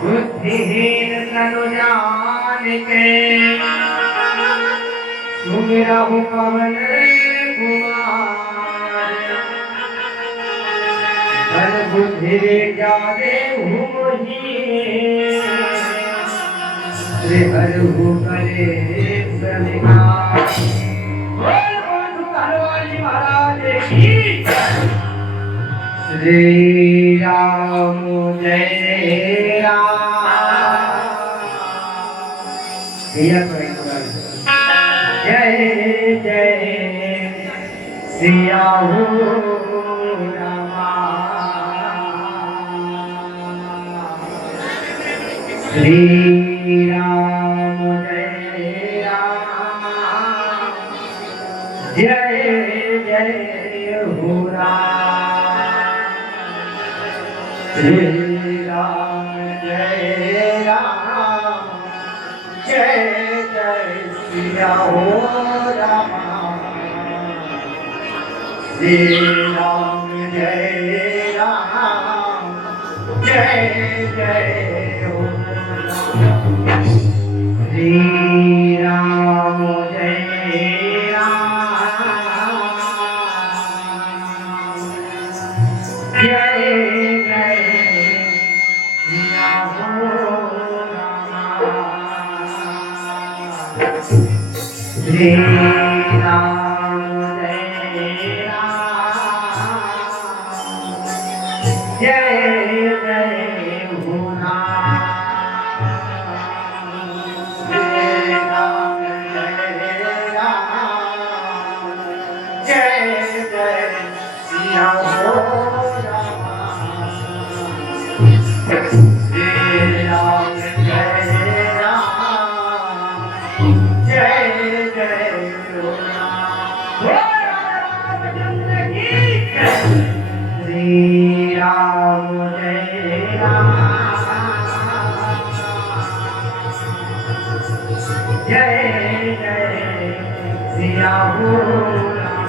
बुद्धिहीन तनु जान के सुमिरहु पवन कुमार बल बुद्धि जादे हुई श्री हरहु करे प्रनिकार महाराज की श्री राम जय राम जय जय सिया रामा श्री राम जय राम जय जय हो राम श्री राम जय राम जय जय सिया हो रामा श्री राम जय राम जय जय हो राम श्री राम जय राम जय जय सिया हो श्री राम जय राम जय जय हो राम श्री राम जय राम जय जय सिया हो राम श्री राम जय राम जय जय हो रामचंद्र की श्री राम जय राम जय जय सिया हो राम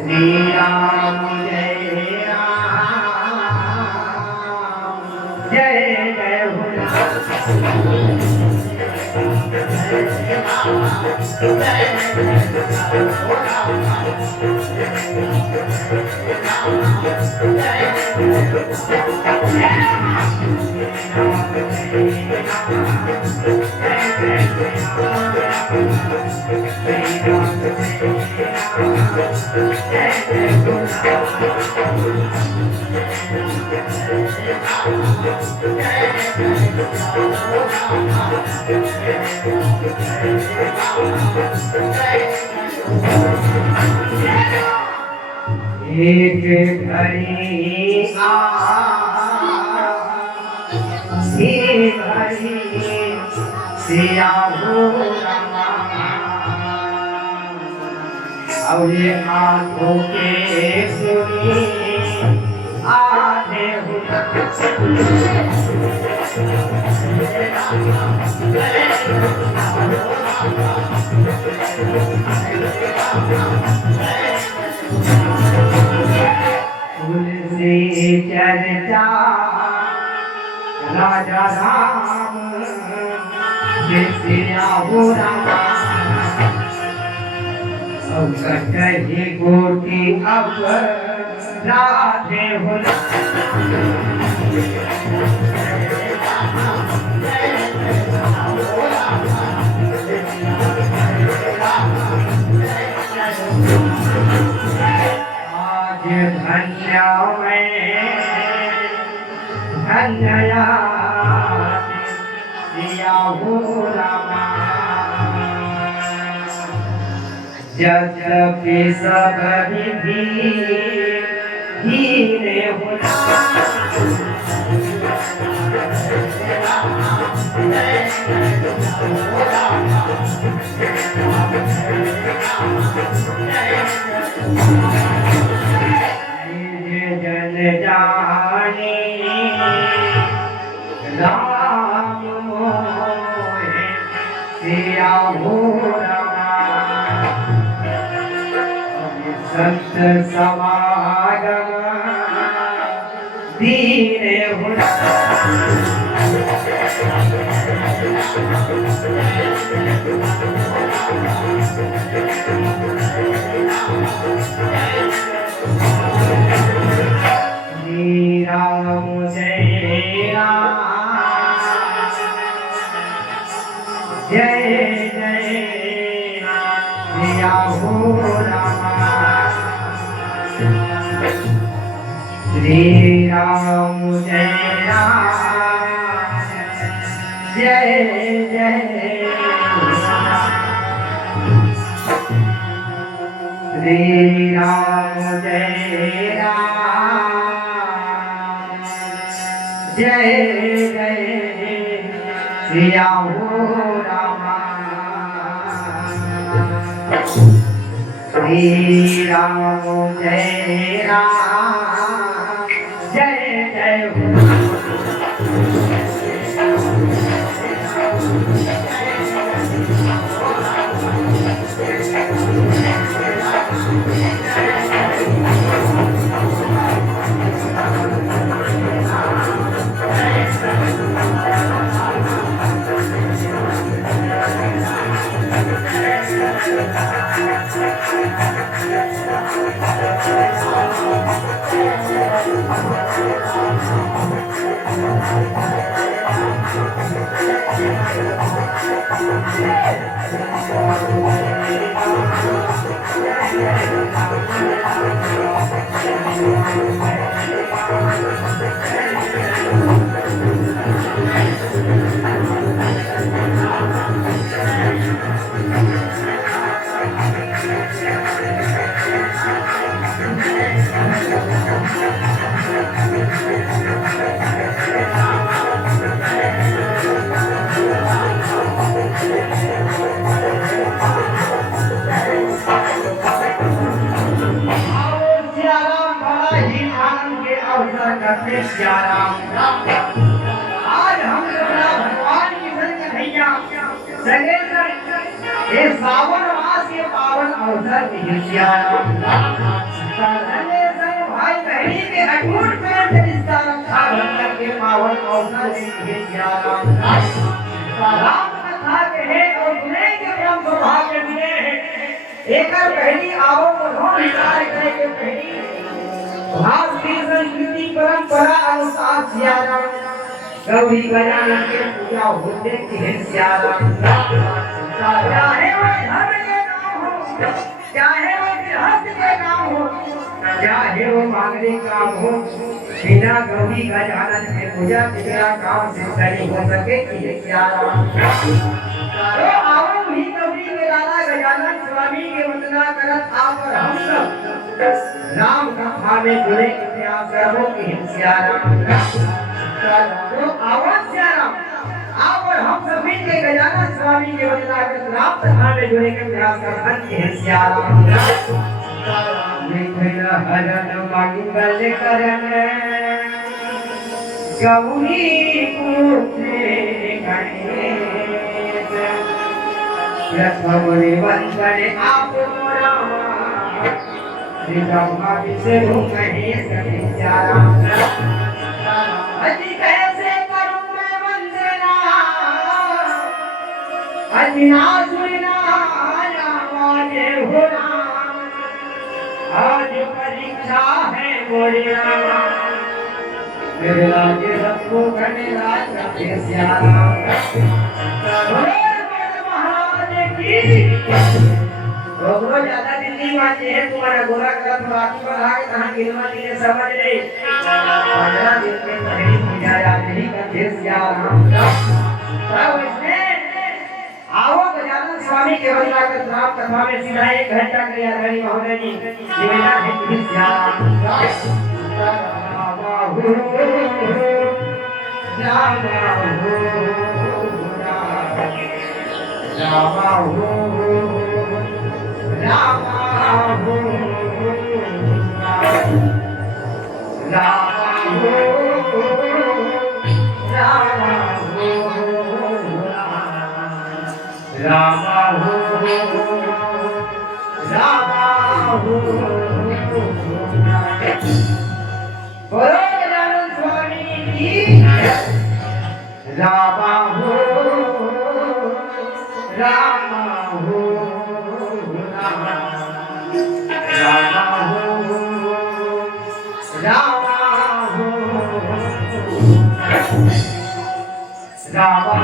श्री राम जय राम जय जय हो एक घड़ी सिया हो रामा और ये आँखों के सुनी आधे हो तुलसी चर्चा राजा राम सिया हो रामा कही गोटी अब राधे हो आज धन्य में धन्यया सिया हो रामा यद्यपि सब विधि हीरे हो जन जाने राम मोहे सिया हो रमा संत समागम दीन हुआ श्री राम जय राम जय जय सिया हो रामा श्री राम जय राम जय जय श्री राम जय राम जय जय सिया हो रामा श्री राम जय राम जय जय हो आज हम भगवान की संग भैया ये सावन मास के पावन अवसर भाई बहनी के अटूट प्रेम से रिश्ता रखा बंधन के पावन अवसर राम कथा कहे और सुने के ब्रह्म सौभाग्य मिले एक पहली आवो को विचार करे के पहली भारतीय संस्कृति परंपरा अनुसार सियाराम गौरी गजानन के पूजा होते हैं सियाराम चाहे वो धर्म के काम हो चाहे वो गृहस्थ के काम हो चाहे वो मांगलिक काम हो बिना गौरी गजानन के पूजा बिना काम से नहीं हो सके कि सियाराम तो आओ ही गौरी गजानन गजानन स्वामी के वंदना करत आप और हम सब राम कथा में जुड़े इतिहास करो कि सियाराम तो आवाज सियाराम आप और हम सभी के गजानन स्वामी के वंदना कर राम कथा में जुड़े के इतिहास का अंत है सियाराम निखिल हरण मंगल करन गौरी पूजे गणेश रथमुनि वंदन आप राम ब्रह्मा विष्णु महेश सियाराम अति कैसे करूं मैं वंदना अविनाशुना आवाजे हो राम आज परीक्षा है मोरे राम मेरे लागे सबको करने राज रखे सियाराम महाराज की बहुत ज्यादा दिल्ली वाले हैं तुम्हारा गोरा कलर बाकी बढ़ा के कहां गिरवा लिए समझ ले 15 दिन के पहले पूजा याद नहीं करते सियाराम तब इसने आओ गजानन स्वामी के वंदना कर राम कथा में सीधा 1 घंटा क्रियाधारी महोदय जी निवेदन है कि सियाराम राम रामा हो रामा हो रामा हो रामा हो रामा हो रामा हो बोलो गजानन स्वामी की रामा हो रामा हो रामा हो रामा हो रामा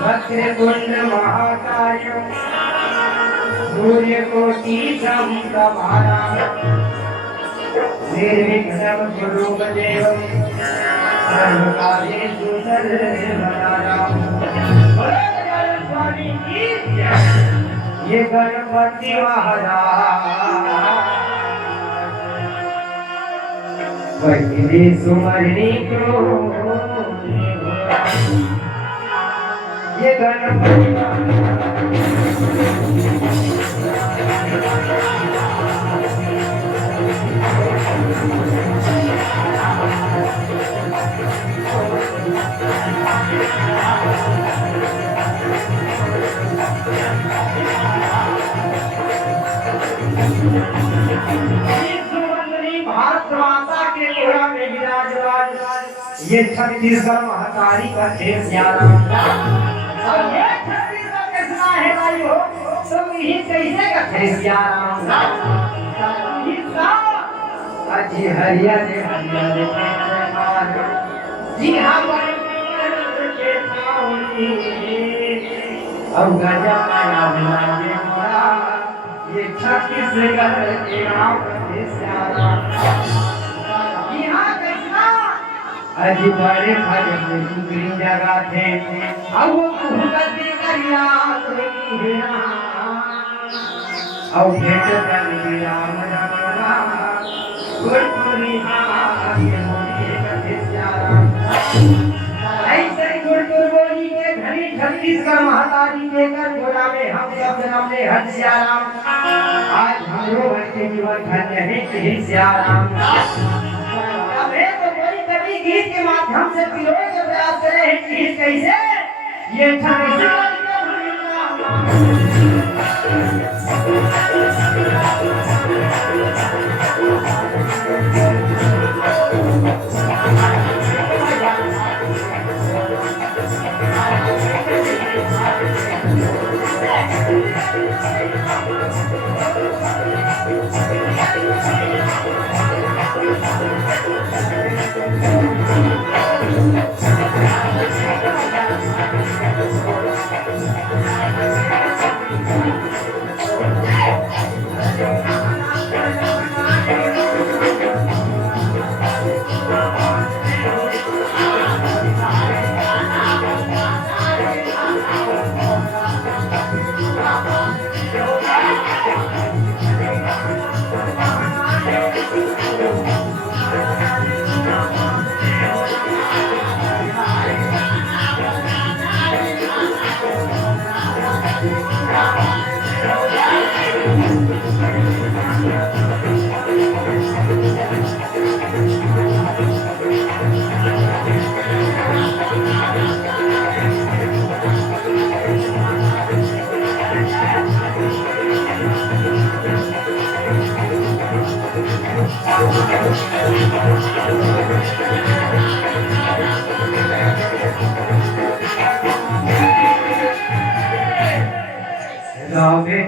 वक्रतुंड महाकाय सूर्यकोटि समप्रभा निर्विघ्नं कुरु देवं सर्वकार्येषु सर्वदा। स्वामी की ये गणपति महाराज पहले सुमरनी को ये गणपति भारत माता के गोरा में विराजमान ये छत्तीसगढ़ महतारी का शेष न्यारा और ये छत्तीसगढ़ के सुना है भाई हो तो यही कैसे का शेष न्यारा अजी हरिया ने जी हम अब गजा आया हमारे मोरा ये छत्तीसगढ़ के नाम यहाँ कृष्णा अजी बड़े खड़े में सुगरी जगह थे अब वो भूगती करिया कोई ना अब भेट कर दिया मजा गुरपुरी आगे मोदी कथे श्यारा ऐसे गुरपुर बोली के घड़ी छत्तीसगढ़ महातारी देकर गोला में हम सब जन्म ले हर श्याराम आज हमरो बच्चे जीवन धन्य है कि श्याराम अबे तो कोई कवि गीत के माध्यम से पिरोए के प्रयास करे हैं कि कैसे ये छत्तीसगढ़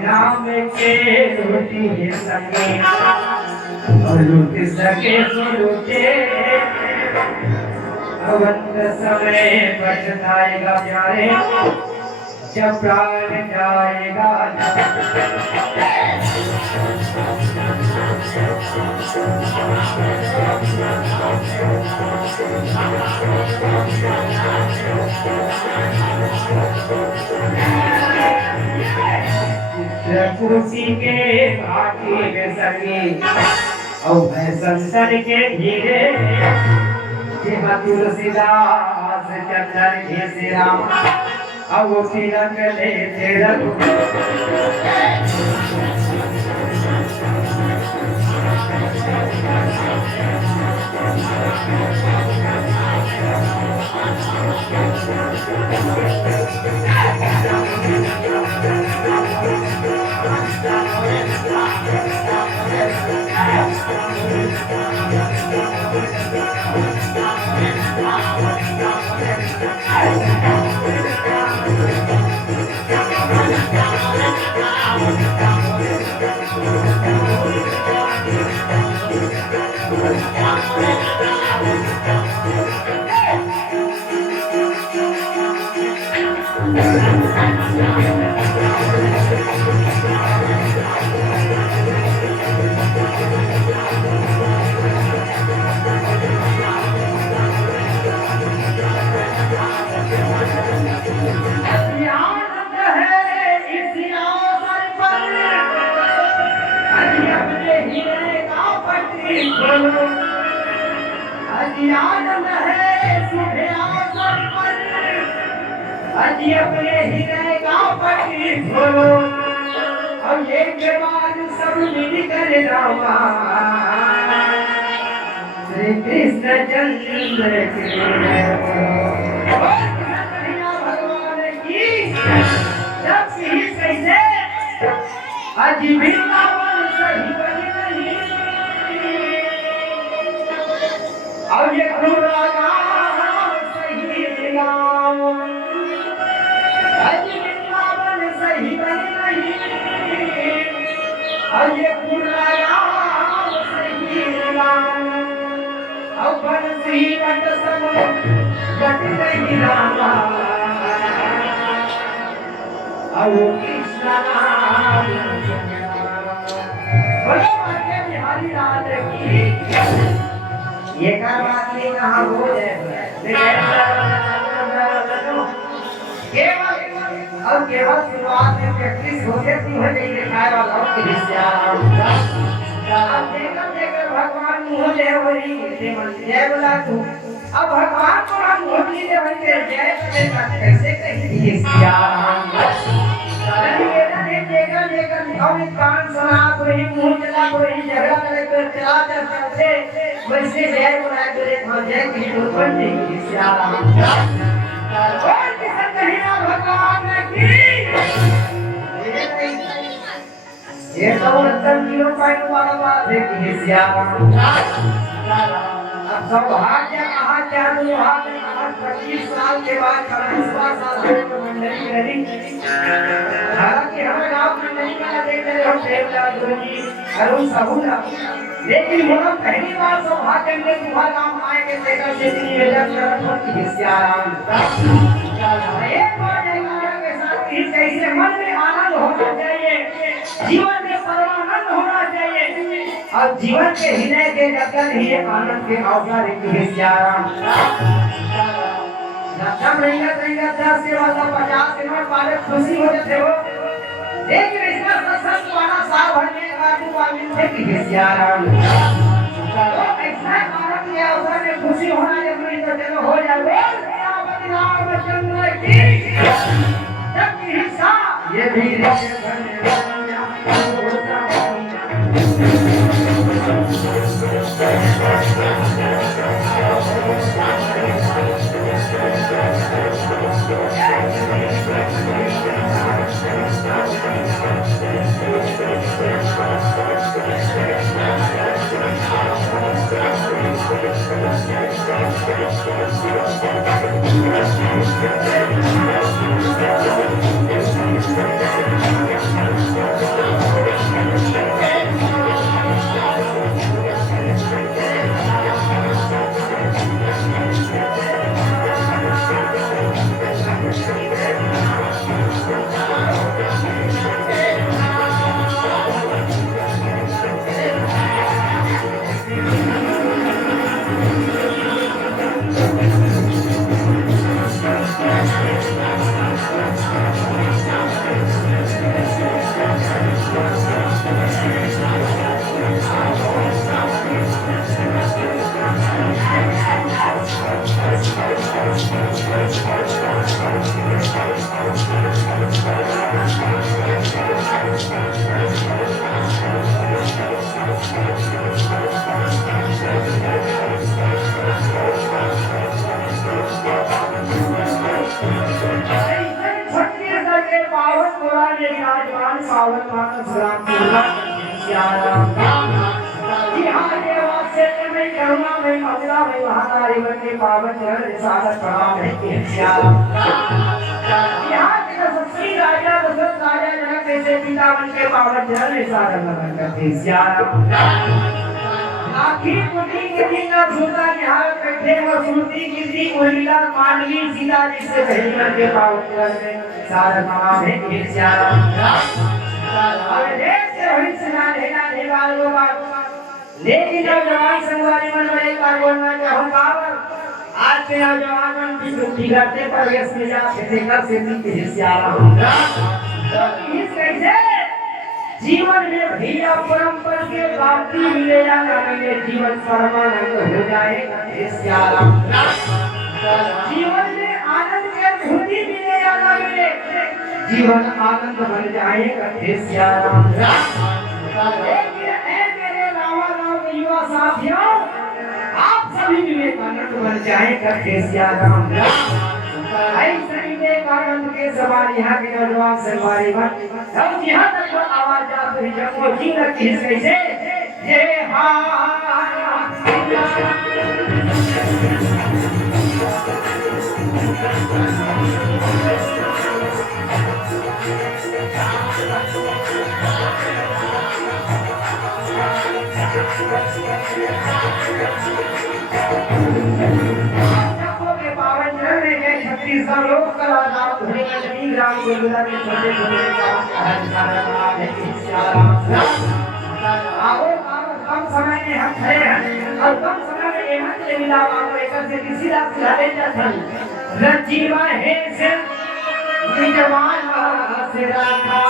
नाम के रोटी है सके और लूट सके तो लूटे अवंत समय पछताएगा प्यारे जब प्राण जाएगा कुर्सी के आखी में सगी और संसद के धीरे तुलसीदास चंदन घे राम अब वो तिलक ले तिलक अजी अपने हीरे का पट्टी खोलो अब एक के बाद सब मिल कर रामा श्री कृष्ण चंद्र के भगवान की जब भी कैसे अजी वृंदावन सही बनी नहीं अब ये पूरा गाँव सही गाँव अजी वृंदावन सही बनी नहीं अब ये पूरा गाँव सही गाँव अब बंसी बट सब बट नहीं रामा अब कृष्ण नाम बोलो बिहारी लाल की ये कर बात नहीं कहाँ हो जाए केवल और केवल शुरुआत में प्रैक्टिस होते थी हो गई दिखाए वाला अब देखकर भगवान मुँह ले वही जय बोला तू अब भगवान को हम मुँह नहीं दे वही जय कैसे कही कान सुना कोई मुंह चला कोई झगड़ा करे कोई चला चलते वैसे जय बोला तो जय की ऊपर नहीं श्याम और किसी कहिया भगवान ने की ये तो 0.5 वाला देखिए श्याम अब सौभाग्य कहा चालू हाथ 25 साल के बाद 40 साल में मंडली करी हालांकि हम गांव में नहीं कहा देखते हम देवता गुरुजी अरुण साहूला लेकिन हम पहली बार सौभाग्य में तुम्हारा नाम आएंगे देखा जितनी वेदन करत की हिस्साराम एक बार के साथ ही कैसे मन में आनंद होना चाहिए जीवन में परमानंद होना चाहिए और जीवन के हृदय के जगत ही आनंद के अवसर की हिस्साराम जब रहेगा 10 से वाला 50 से वाले खुशी हो जाते हो लेकिन इसका सत्संग वाला साल भर में काटू वाली से की हिस्साराम तो ऐसा आनंद के अवसर में खुशी होना जरूरी तो चलो हो जाए नाम चंद्र की जब की हिस्सा ये भी लेकिन जब जवान संगवारी मन में एक बार बोलना चाहूंगा आज के नौजवान की छुट्टी करते प्रवेश में जाते कर से के हिस्सा तो इस कैसे जीवन में भैया परंपरा के प्राप्ति मिलेगा मिले जीवन परमानंद हो जाएगा हिस्सा जीवन में आनंद की अनुभूति मिलेगा मिले जीवन आनंद बन जाएगा हिस्सा युवा साथियों आप सभी विवेकानंद बन जाए करके सियाराम ऐसे विवेकानंद के सवाल यहाँ के नौजवान सवारी हम यहाँ तक आवाज आप जब वो जी लगती है कैसे ये लोग कलाकार ग्राम गुरुदा के छोटे छोटे काम समय में हम खड़े हैं और कम समय में ये मंत्र मिला आपको एक से सीधा सीधा ले जाता है रजीवा है से निजवान से रखा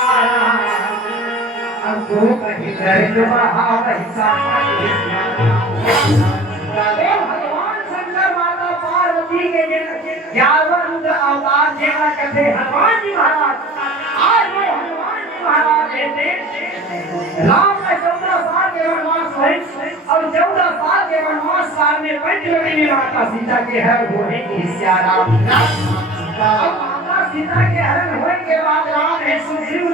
अब वो कहीं दर्द बहा वैसा भगवान शंकर माता पार्वती के ग्यारहवें अवतार जेवा कहते हनुमान जी महाराज आज वो हनुमान जी महाराज कहते राम का 14 साल के वनवास है और 14 साल के वनवास काल में पंचवटी में माता सीता के हरण होने की सियाराम माता सीता के हरण होने के बाद राम है सुग्रीव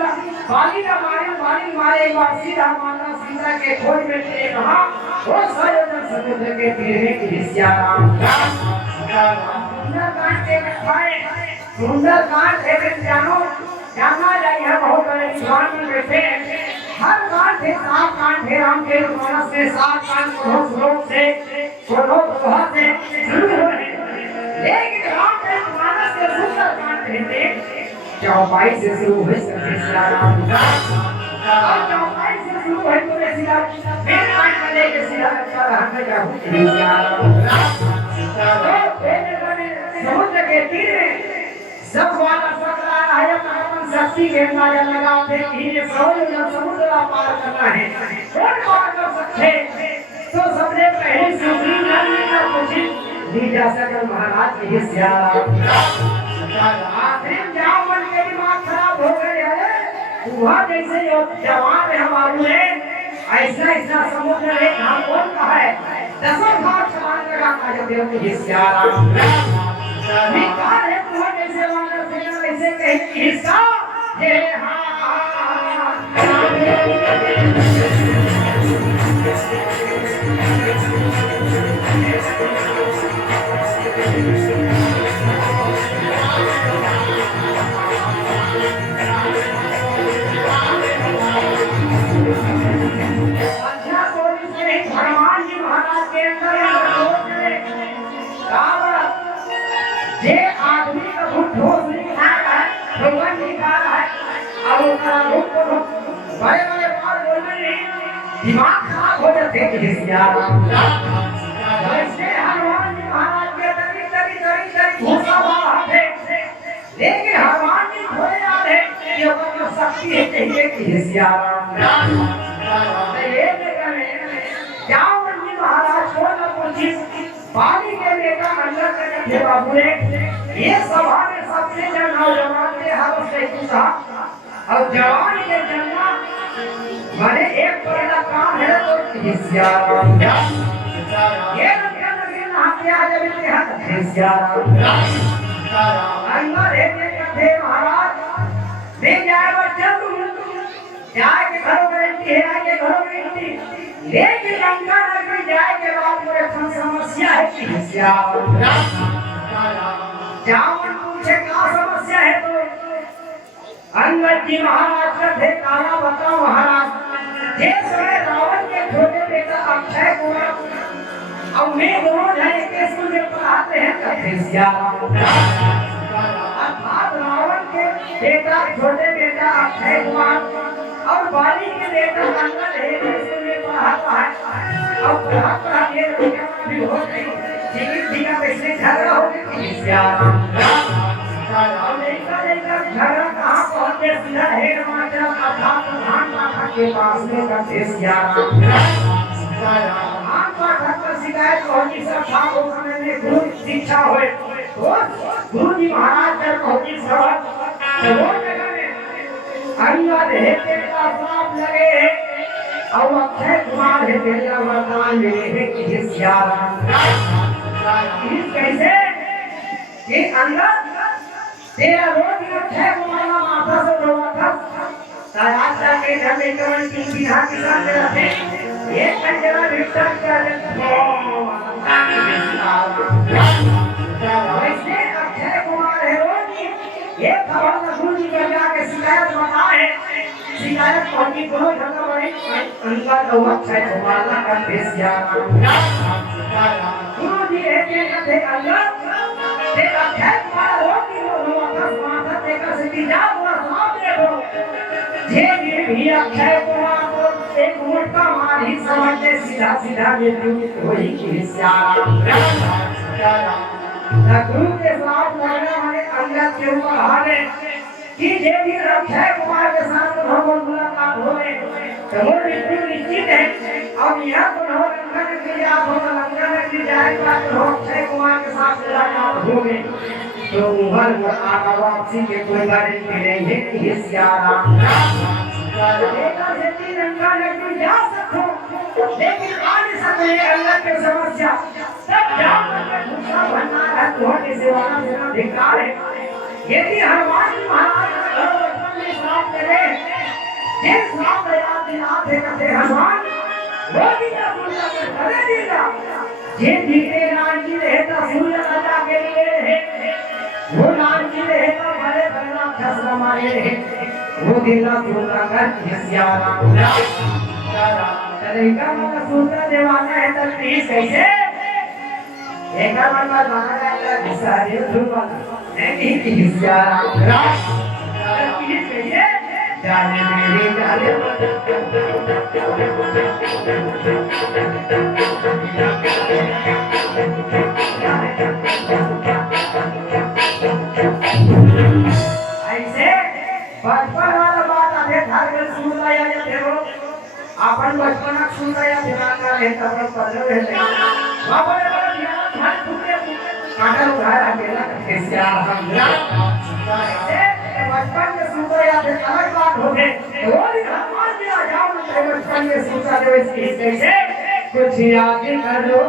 बाली मारे एक बार सीधा माता सीता के खोज में चले कहा वो सायोजन समुद्र के तीर में की सियाराम सुंदरकांड एक जानना चाहिए बहुत बड़े विद्वान में बैठे हर कांड थे 7 कांड थे राम के मानस से 7 कांड श्लोक से शुरू हुए लेकिन राम के मानस के सुंदरकांड थे 24 से शुरू हुए सियाराम और 24 से शुरू हुए तो सीधा मेन कांड में लेके सीधा अच्छा रहने का सियाराम समुद्र के तीर में सब वाला सकरा है अपन शक्ति के अंदाजा लगाते कि ये समुद्र पार करना है कौन पार कर सकते तो सबसे पहले सुग्रीव नंदी का पूछी लीजा सकल महाराज की सियाराम आखिर जावन के दिमाग खराब हो गए है वह जैसे जवान है हमारे ऐसा समुद्र है हम कौन कहा है 10 घाट समान लगा का जब देव सियाराम विकार है वह जैसे वाला ऐसे कहीं हिस्सा ये भगवान जी महाराज के अंदर ये आदमी का ठोस नहीं खाया है भगवान नहीं खा रहा है अब उसका रूप को बड़े बात बोलने नहीं दिमाग खराब हो जाते हैं सियाराम वैसे हनुमान जी महाराज के तरी घुसा हुआ है लेकिन हनुमान जी थोड़े याद है कि वो शक्ति है चाहिए कि सियाराम ये जावन जी महाराज को न पूछी पानी के लेकर अंदर के बाबू ने ये सभा में सबसे नौजवान थे हर से पूछा और जवान के जन्मा मैंने एक पहला काम है तो सियाराम ये नहा जब इतिहास सियाराम अंदर है महाराज ले जाए बच्चा जाए के घरों में रहती है आगे घरों में रहती लेकिन गंगा नगरी जाए के बाद मेरे समस्या है कि जावन पूछे क्या समस्या है तो अंगद जी महाराज का थे काला बताओ महाराज जे समय रावण के छोटे बेटा अक्षय कुमार और मैं दोनों जाए के स्कूल में पढ़ाते हैं कहते अर्थात रावण के बेटा छोटे बेटा अक्षय कुमार और बाली के बेटा अंगद है स्कूल में पढ़ाता है और पढ़ाता है भी हो गई लेकिन का वैसे झगड़ा हो गई सियाराम और लेकर झगड़ा कहाँ पहुँचे सीधा हेड मास्टर अर्थात प्रधान पाठक के पास में करते सियाराम प्रधान पाठक पर शिकायत पहुँची सब था उस समय में गुरु शिक्षा हुए तो गुरु जी महाराज पर पहुँची सब तो वो जगह में अंगद है तेरा साफ लगे और अक्षय कुमार है तेरा वरदान मिले है कि सियाराम कैसे कि अंगद तेरा रोज अक्षय कुमार का माथा से रोवा था राजा के घर में कमल की बिना के साथ रहते ये कंजरा विस्तार कर वैसे अक्षय कुमार है रोज ये खबर गुरु जी को जाके शिकायत बताए शिकायत पहुंची दोनों जगह बड़े अंगद और अक्षय कुमार का पेश किया गुरु जी कहते अंगद ते अक्षय कुमार हो कि वो माथा देखकर से जा वो सामने हो जे भी अक्षय कुमार को एक मुठ मुक्का मारी समझते सीधा सीधा बेटी वही की श्याम गुरु के साथ लगने वाले अंगद के ऊपर हारे कि जे भी अक्षय कुमार के साथ भगवान मुलाकात होने तो वो बिल्कुल निश्चित है। अब यह तो हो लंका की जात हो लंका में की जाएगा तो अक्षय कुमार के साथ मुलाकात होगी तो उमर और आका वापसी के कोई गाड़ी मिलेंगे ये सियाराम देखा से लंका में कोई जा सको लेकिन आज सकते अल्लाह की समस्या सब जान कर भूखा बनना है तुम्हारे सेवाना देना धिक्कार है। यदि हनुमान जी महाराज का बचपन में श्राप करे जिस श्राप दया दिलाते करते हनुमान वो भी ना सुनता कर करे दीदा जे जीते राम जी रहता सूर्य राजा के लिए है वो राम जी रहता बड़े बड़ा खस हमारे रहे वो दिला सुनता कर सियाराम चलेगा मतलब सुनता देवाना है तब प्लीज कैसे एक बार गाना गाएगा विसारे धुमा नहीं की सियाराम प्लीज कैसे जाने मेरे जाने ऐसे बचपन वाला बात आधे घर में सुनता या जाते हो अपन बचपन सुनता या दिमाग का है तब पढ़ रहे हैं बाबा ने बोला ध्यान ध्यान फुकरे काटा उठाया अकेला कैसे आ हम बचपन में सुनता या फिर अलग बात हो गए वो दिन हनुमान जी आ जाओ ना बचपन में सुनता थे वैसे कैसे कुछ याद कर लो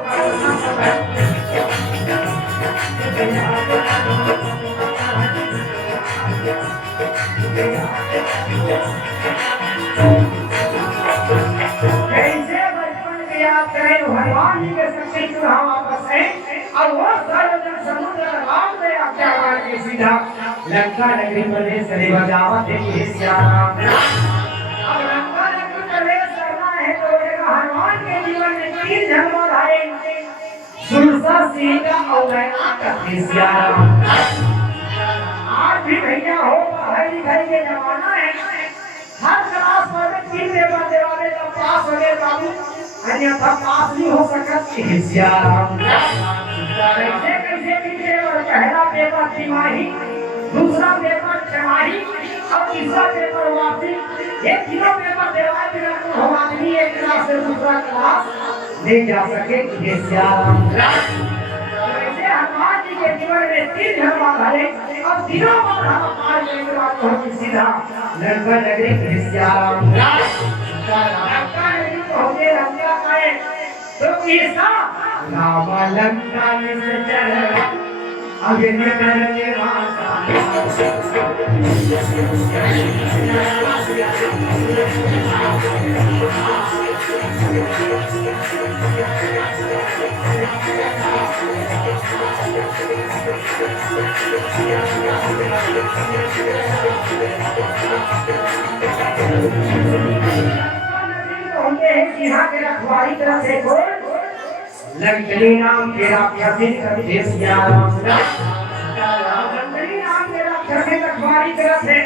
कैसे बचपन के याद करें भगवान जी के शक्ति चुनाव वापस है और वो सर्वजन समुद्र राम में आज्ञा मार के सीधा लंका नगरी प्रवेश करे बजावत है ये सियाराम अब लंका नगरी प्रवेश करना है तो हनुमान के जीवन में 3 जन्म आए सुरसा सीता और मैना का सियाराम आज भी भैया हो पढ़ाई लिखाई के जमाना है हर क्लास में 3 पेपर देवाले तो पास हो गए बाबू अन्यथा पास नहीं हो सकता सियाराम कैसे कैसे पेपर पहला पेपर तिमाही दूसरा पेपर छमाही और तीसरा पेपर वापसी ये तीनों पेपर देवाए बिना हम आदमी एक क्लास से दूसरा क्लास ले जा सके ये सियाराम वैसे हनुमान जी के जीवन में 3 जन्म आए और तीनों बार हम पार करने के बाद पहुंच सीधा लंका नगरी के सियाराम लंका नगरी पहुंचे लंका आए तो कैसा राम लंका में चल आगे निकल के वासा यहाँ के रखवाली तरफ से लंकनी नाम के राक्षसी करते सियाराम लंकनी नाम के राक्षसी रखवाली तरफ से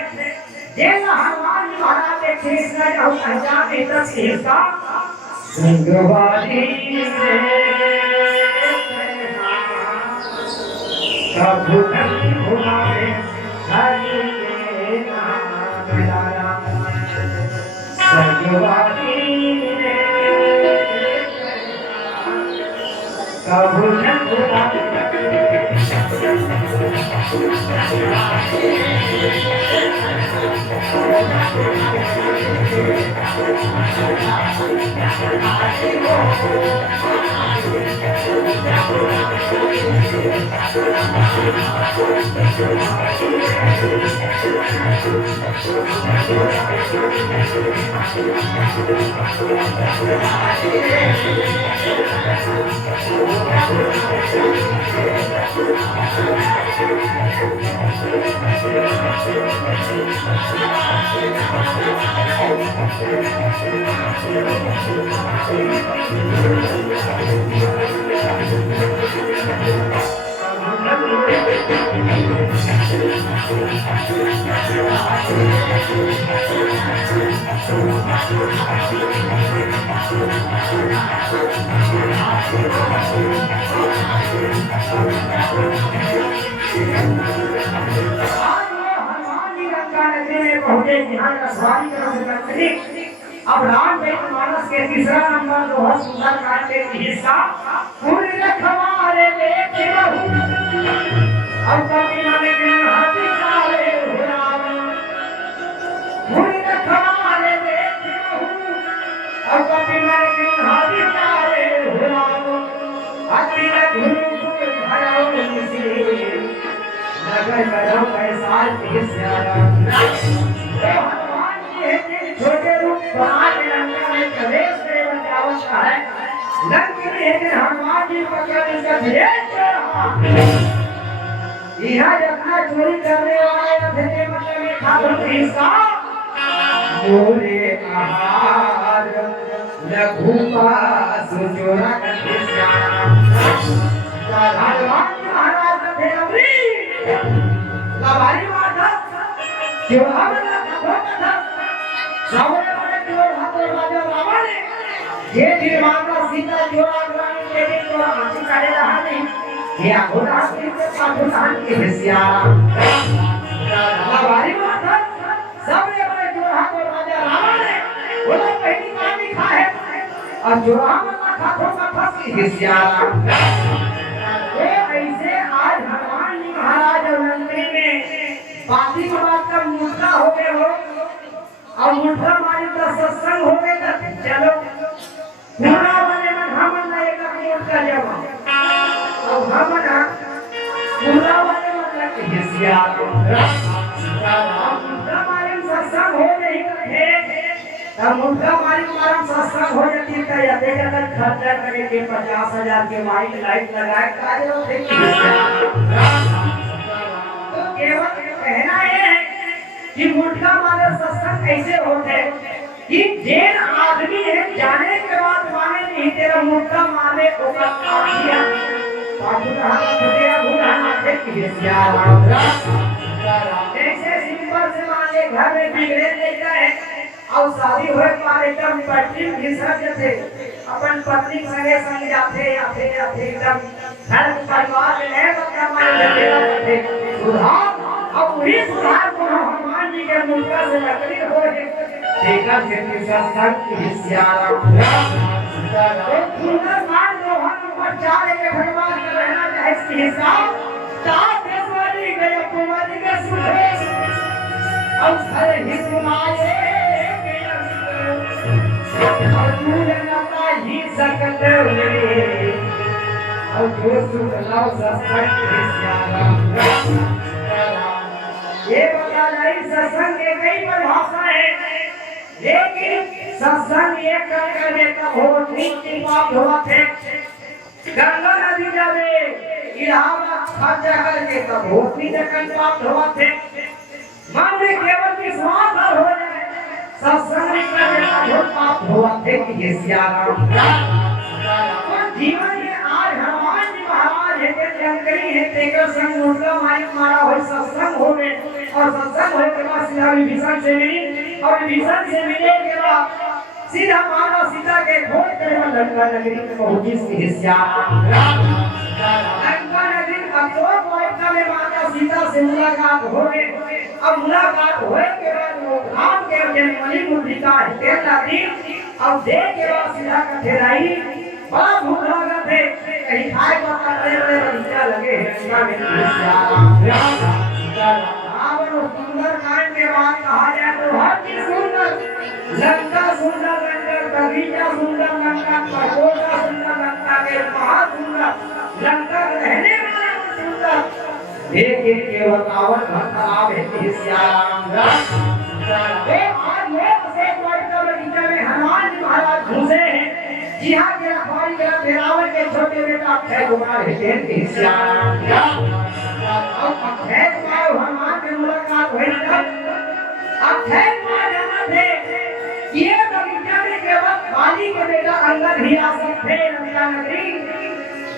ये हनुमान जी महाराज के कृष्ण जो पहचान इतना हिस्सा संगवादी प्रभु हमारे हरि के नाम मिलाया संगवादी प्रभु अब रामचरितमानस के तीसरा नंबर जो है सुंदर कांड के हिस्सा पूरी रखवारे देखे रहूं अब कभी माने के हाथी सारे राम पूरी रखवारे देखे रहूं अब कभी माने के हाथी सारे राम हाथी न घूम भराओ किसी नगर कदम पैसा के स्यारा छोटे रूप बना के लंका में प्रवेश करे बचावत है लंका में एक हनुमान जी पकड़ इसका भेज रहा यह जितना चोरी करने वाले थे मतलब में खातर हिस्सा मोरे आहार लघुपा सुचोरा करके श्याम भगवान महाराज थे अमरी लबारी माता जो हम रावण वाले चोर हाथों राजा रावण ये निर्माता सीता चोरा ग्रामीण के लिए चोरा हाथी काटे रहा नहीं ये आगोटा हाथी के पाछू धान के हिस्सा हमारी बात है सबने बड़े चोर हाथों राजा रावण है वो लोग पहली बार भी खाए और चोरा वाला हाथों का फंस के हिस्सा ये ऐसे आज भगवान जी महाराज और नंदी में बाती बात का मुद्दा हो गए हो और मुद्दा मारी तो सत्संग हो गए तो चलो पूरा वाले में हम नहीं का कोट का जवाब और हम ना पूरा वाले मतलब हिस्सा मुद्दा मारी सत्संग हो नहीं है तब मुद्दा मारी मारम सत्संग हो जाती है या देखा कर खर्चा करके 50,000 के माइक लाइट लगाए काजे होते तो केवल कहना है कि मुर्गा मारे सत्संग कैसे होते कि जेन आदमी है जाने के बाद माने नहीं तेरा मुर्गा मारे होगा आखिया बाबू कहा तेरा बुरा माथे की हिस्सा जैसे सिंपल से माने घर में बिगड़े लेता है और शादी होए पर एकदम पट्टी घिसा जाते अपन पत्नी संगे संग जाते एकदम घर परिवार में है बच्चा मारे जाते सुधार और वही सुधार को हनुमान जी के मुद्दा से लकड़ी हो देखा खेती सत्संग हिस्सा सुंदर मान जो हम चार के भगवान का रहना चाहे इसकी हिस्सा तार देशवाली गए कुमारी के सुखे और हर हिस्माए और तूने नता ही सकत और जो सुख लाओ सत्संग हिस्सा ये बता रही सत्संग के कई परिभाषा है लेकिन सत्संग एक करके तब हो ठीक बात हुआ थे गंगा नदी जावे इलाहाबाद खर्चा करके तब हो ठीक प्राप्त हुआ थे मन में केवल विश्वास हो जाए सत्संग करके तब हो प्राप्त हुआ थे कि ये सियाराम जीवन में आज हनुमान जी महाराज है के जानकारी है तेकर संग मुर्गा माइक मारा हो सत्संग हो गए और सत्संग होने के बाद सीधा विभीषण से मिली और विभीषण से मिलने के बाद सीधा माता सीता के खोज कर लंका नगरी में पहुंची इसकी हिस्सा लंका नगरी अशोक वाटिका में माता सीता से मुलाकात हो गई अब मुलाकात होने के बाद वो राम के जन्मनी मुद्रिका है लाती अब देख के बाद सीधा का ठहराई बड़ा भूख लगा थे कहीं खाए को करने बगीचा लगे हिस्सा में सुंदर कांड के बाद कहा जाए तो हर चीज सुंदर लंका सुंदर लंका बगीचा सुंदर लंका पकोड़ा सुंदर लंका के महासुंदर लंका रहने वाला सुंदर एक केवल रावण भक्त आवे श्याम आज लोग से वाटिका बगीचा में हनुमान जी महाराज घुसे हैं जिहा के रखवाली के रावण के छोटे बेटा अक्षय कुमार है श्याम अक्षय कुमार हनुमान के मुलाकात हुई तब अक्षय कुमार जाना थे ये बगीचा में केवल बाली के बेटा अंगद ही आ सकते लंका नगरी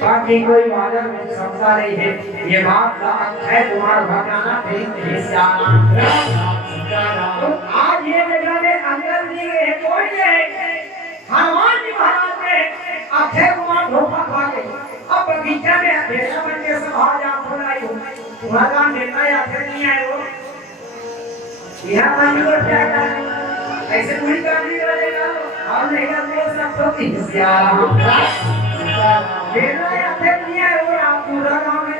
बाकी कोई वादन में समझा नहीं है ये बात का अक्षय कुमार भगवाना थे तो आज ये जगह में अंदर जी गए कोई नहीं हनुमान जी महाराज ने अक्षय कुमार धोखा खा गए अब बगीचा में अधेरा बन के सभा जा फुलाई तुम्हारा निर्णय आखिर नहीं आए वो यहाँ मन को क्या करना ऐसे पूरी करनी रहेगा और नहीं करने सब तो निर्णय आखिर नहीं आए वो आप पूरा गाँव में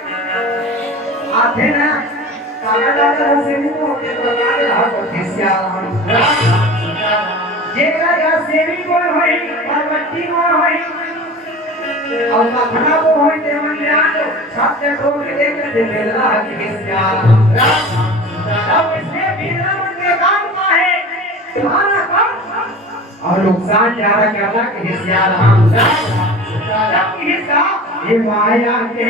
आते ना काला दादा से भी तो होते प्रकार रहा तो जेकरा या सेवी कोई होई परवट्टी कोई होई और मखना को होई ते मन जान छाते ठोक के देख के बेला किसिया अब इसने बीना मन के काम का है तुम्हारा काम और नुकसान ज्यादा करना किसिया राम जब हिस्सा ये माया के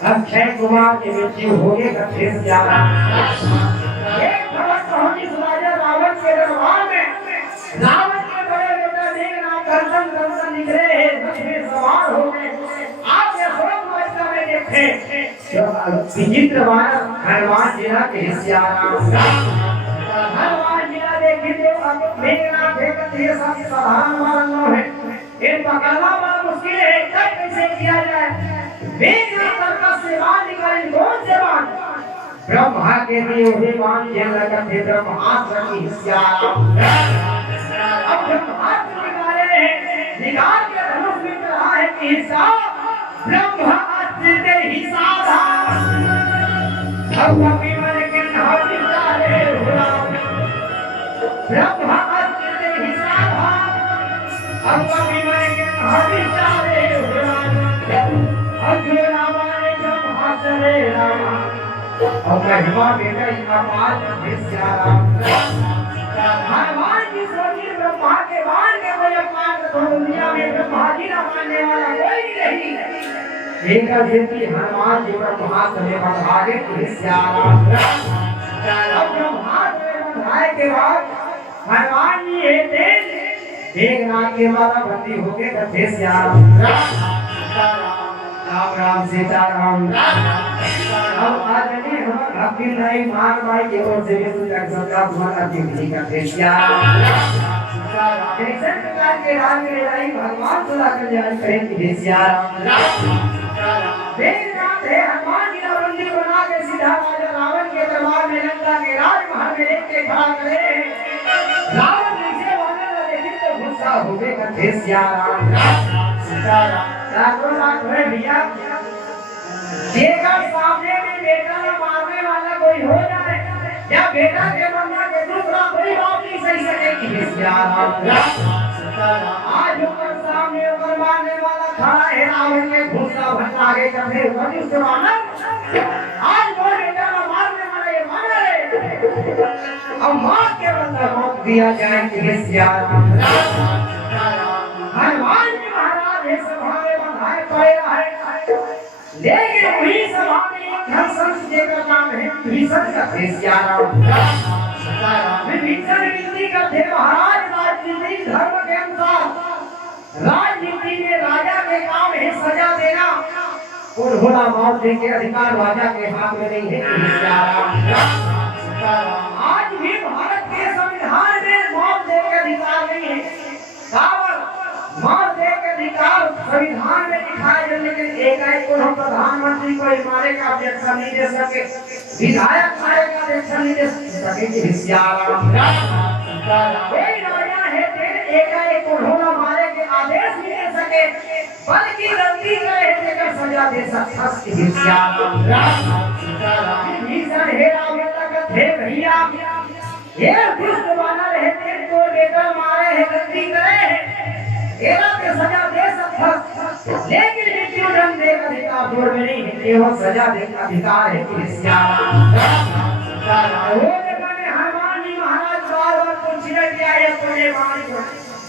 अक्षय कुमार के मृत्यु हो गए फिर ज्यादा एक खबर पहुंची राजा रावण के दरबार में रावण के बड़े बेटा मेघनाथ गर्दन गर्दन निकले हैं में सवार हो गए आप ये सोच अवस्था में देखे जो विचित्र वाला हनुमान जी के हनुमान जी देखे तो मेघनाथ देखते हैं सब साधारण वाला है इन पकड़ना बड़ा मुश्किल है कैसे किया जाए मेघनाथ का सेवा निकाली कौन सेवा ब्रह्मा के दिए हुए मान जेल करते ब्रह्मास्त्र की हिस्सा अब ब्रह्मास्त्र निकाले हैं निकाल के धनुष में रहा है कि हिस्सा ब्रह्मास्त्र के हिस्सा था अब कभी मन के नाम निकाले ब्रह्मास्त्र के हिस्सा था अब कभी मन के नाम निकाले अजो रामा ने ब्रह्मास्त्र रामा और महिमा बेटा इनका पास हनुमान जी सोचिए ब्रह्मा के बाण के कोई पास तो दुनिया में ब्रह्मा जी ना मानने वाला कोई नहीं एक व्यक्ति हनुमान जी ब्रह्मास्त्र में बंधागे अब ब्रह्मास्त्र में बंधाए के बाद हनुमान जी एक नाग के द्वारा बंदी हो गए कथे राम राम सीताराम अब आज ने हम भक्ति नहीं मान भाई के ओर से भी सुन सकता तुम्हारा जिंदगी का फेसिया कैसे प्रकार के राम के लड़ाई भगवान सुना कर जान करें कि फेसिया वेदनाथ है हनुमान जी ने बंदी बना के सीधा राजा रावण के दरबार में लंका के राजमहल में लेके खड़ा करे रावण नीचे वाले ना देखे तो गुस्सा हो गए कि फेसिया सीताराम रात भैया जेकर सामने में बेटा न मारने वाला कोई हो जाए या बेटा के मरना के दूसरा कोई बात नहीं सही सकेगी आज ऊपर सामने ऊपर मारने वाला खड़ा है रावण के घुसा भटका के कभी वरिष्ठ मानव आज वो बेटा न मारने वाला ये माना है अब मार के बंदा मौत दिया जाए कि हनुमान जी महाराज इस सभा में बंधाए पड़े रहे लेकिन वही सभा में एक धर्म का नाम है भीषण का विभीषण रीति का थे महाराज राजनीतिक धर्म के अनुसार राजनीति में राजा के काम है सजा देना और घोड़ा मौत देने के अधिकार राजा के हाथ में नहीं है। आज भी भारत के संविधान में मौत देने के अधिकार नहीं है। मौत देने के अधिकार संविधान में दिखाए जाने के एकाएक को हम प्रधानमंत्री को मारे का ऑब्जेक्शन नहीं दे सके, विधायक मारे का ऑब्जेक्शन नहीं दे सके। कोई राजा है एकाएक उन्होंने मारे के आदेश नहीं दे सके, बल्कि गलती करे लेकर सजा दे सकता भीषण हे रावण थे भैया ये दुष्ट वाला रहते तो लेकर मारे है गलती करे एरा के सजा दे सकता, लेकिन मृत्यु दंड देने का अधिकार जोड़ में नहीं है, केवल सजा देने का अधिकार है। हनुमान जी महाराज बार बार पूछने दिया ये तूने मारी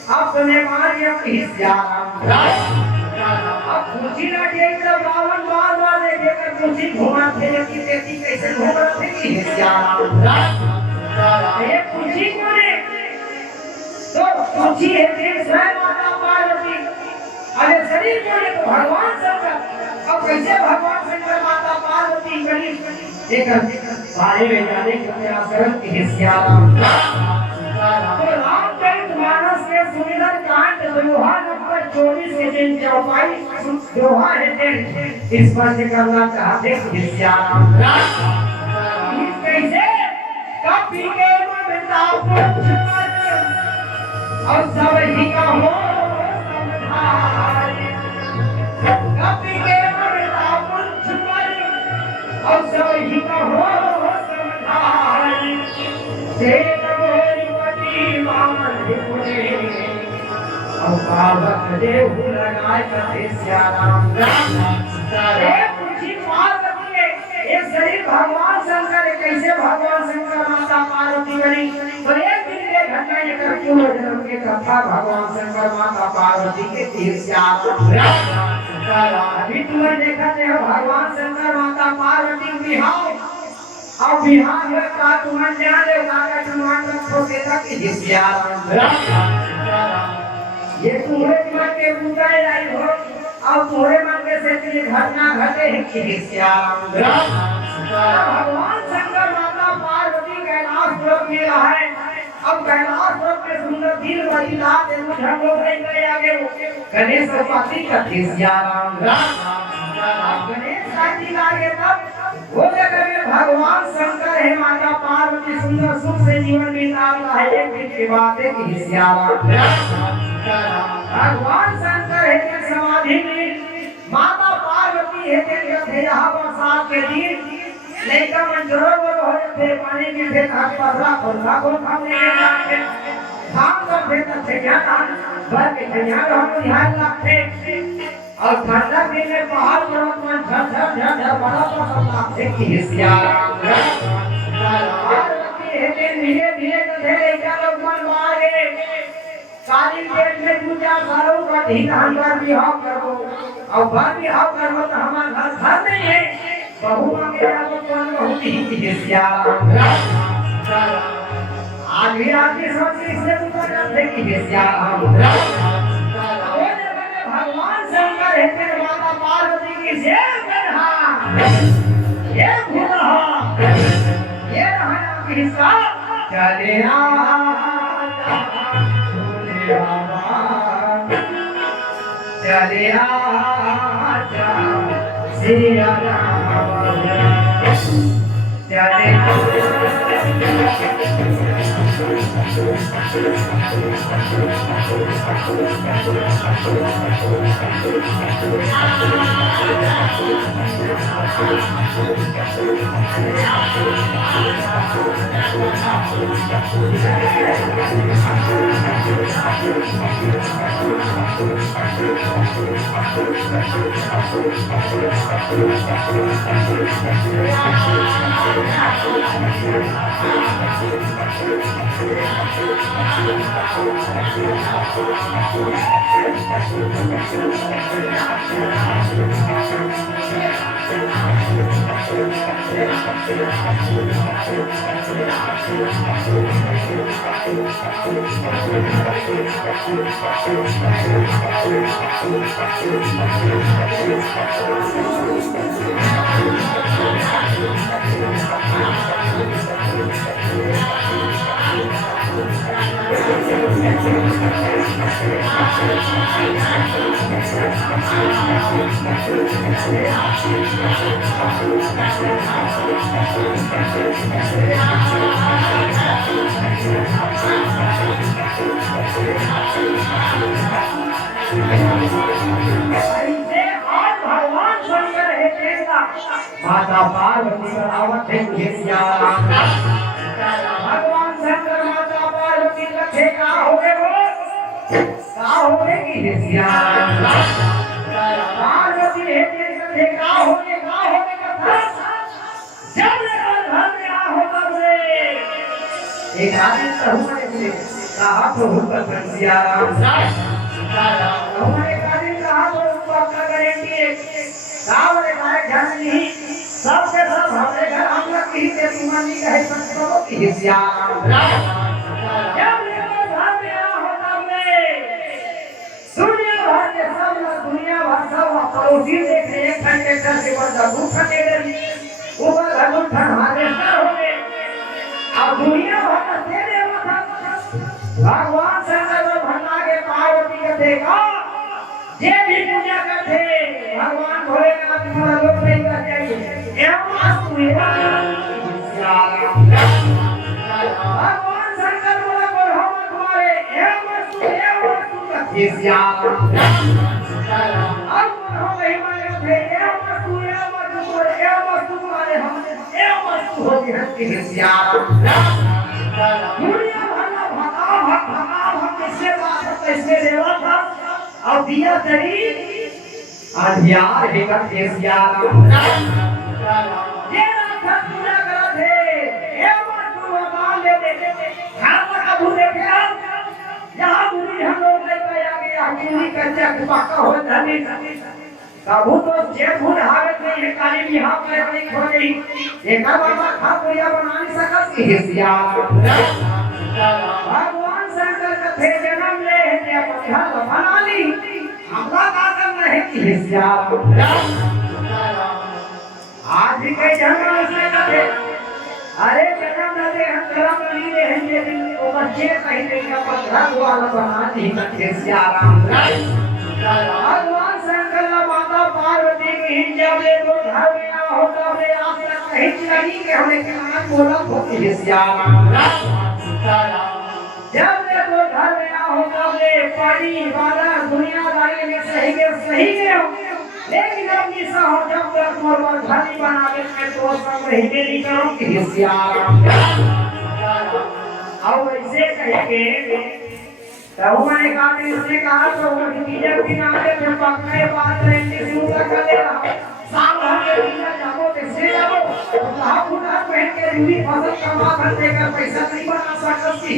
अब तूने मारी अब पूछी ना कि जब रावण बार बार देखेकर पूछी घूमा थे लेकिन देखी कैसे घूम रहे थे ये पूछी कोने तो पूछी है देख स्वयं माता पार्वती, अरे शरीर कोने तो भगवान शंकर, अब कैसे भगवान शंकर माता पार्वती बनी एक बारे में जाने के प्रयास करते हैं सियाराम। तो रामचरितमानस के सुंदर कांड दोहा नंबर 24 के दिन चौपाई दोहा है स्पर्श करना चाहते हैं सियाराम। कैसे कभी के ममता और सब ही का हो कभी के ममता और सब ही का हो पार्वत देव लगाए कथे श्याम पूछी पार्वती एक शरीर भगवान शंकर कैसे भगवान शंकर माता पार्वती बनी, तो एक दिन के घटना लेकर पूर्व जन्म के कथा भगवान शंकर माता पार्वती के तीर श्याम। अभी तुम्हें देखा थे भगवान शंकर माता पार्वती विवाह अब विवाह का तुम्हें ध्यान देगा का तुम्हारा छोटे तक ये तुम्हारे मन के बुझाए लाई हो अब तुम्हारे मन में से ये घटना घटे है कि भगवान शंकर माता पार्वती कैलाश लोक में है। अब कैलाश लोक के सुंदर दिल वाली लात है मुझे हम लोग नहीं गए आगे गणेश पाती कथी सियाराम गणेश साथी लागे तब वो जगह में भगवान शंकर है माता पार्वती सुंदर सुख से जीवन बिता रहा है एक दिन के बाद एक सियाराम भगवान शंकर है के समाधि में माता पार्वती है के यहाँ बरसात के दिन लेकर मंजरों पर हो जाते पानी में थे हाथ पसरा खुला को खाने के बाद काम करते थे ध्यान भर के ध्यान हम ध्यान रखते और ठंडा दिन में पहाड़ पर्वत में झर बड़ा पसंद लगते कि सियाराम पार्वती है धीरे धीरे गधे लोग मन मारे काली पेट में पूजा करो का ढील हमार बिहाव करो और घर बिहाव करो तो हमारा घर नहीं है बहू मांगे जाओ कौन बहू ही सियाराम आज भी आपकी सोच इससे ऊपर करते कि सियाराम भगवान शंकर है तेरे माता पार्वती की सेवा करहा ये भूलहा ये रहना की हिस्सा चले चले आजा सिया राम चले माता पार्वती करावत है भगवान शंकर माता पार्वती लखे का हो गए वो का हो गए की पार्वती है लखे का हो गए कथा जब घर में आ हो तब रे एक आदमी कहूँ से कहा तो हुक्म सिया राम हमारे काजी कहा तो पक्का गारंटी है सावरे मारे घर नहीं सबसे सब हमारे घर हम लोग की ते तुम्हारी कहे सबको हिस्सा जब लेकर घर में आ होता में दुनिया भर के सब लोग दुनिया भर सब पड़ोसी देख रहे एक घंटे से बंदा भूख खटे रही ऊपर घर में हमारे सर हो गए अब दुनिया भर का तेरे माथा भगवान शंकर भगवान के पार्वती के देखा जे भी पूजा करते भगवान भोलेनाथ तुम्हारा लोग नहीं कर चाहिए एवं भगवान शंकर बोला बोल हम तुम्हारे एवं अब हम नहीं माने थे एवं तुम्हारे हम एवं हो गए दुनिया भला भगा किससे बात कैसे देवा था और दिया तरी आधियार है का केसियार ये रात पूजा करते हे मातु भगवान ले दे हां पर अबू देखे यहां बुरी हम लोग ले आगे अकेली कच्चा पक्का हो धनी काबू तो जे भूल हालत नहीं है काली यहां पे नहीं खो गई एक बाबा खा पूजा बना नहीं सका केसियार भगवान शंकर का थे जन्म ले है अपना बना ली हमरा का करना है कि आज भी कई जन्म से कहते अरे जन्म न दे हम कर्म नहीं दे हैं ये दिन को बच्चे कहीं नहीं का पत्थर वाला बना दी भगवान शंकर ने माता पार्वती की जब ले तो घर में ना होता रे आप कहीं लगी के हमने के नाम बोला होती है जब ले तो घर में ना होता रे पानी वाला दुनियादारी में सही के लेकिन अब निशा हो जब तक मोर घानी बना के मैं तो सब रहने नहीं करूं कि अब ऐसे कहेंगे तब मैंने कहा इसने कहा तो उनकी जब की नाम पे जब पकड़े बात रहने शुरू कर देगा साल भर के दिन जाओ कैसे जाओ कहा पूरा पहन के रूही फसल कमा कर देकर पैसा नहीं बना सकती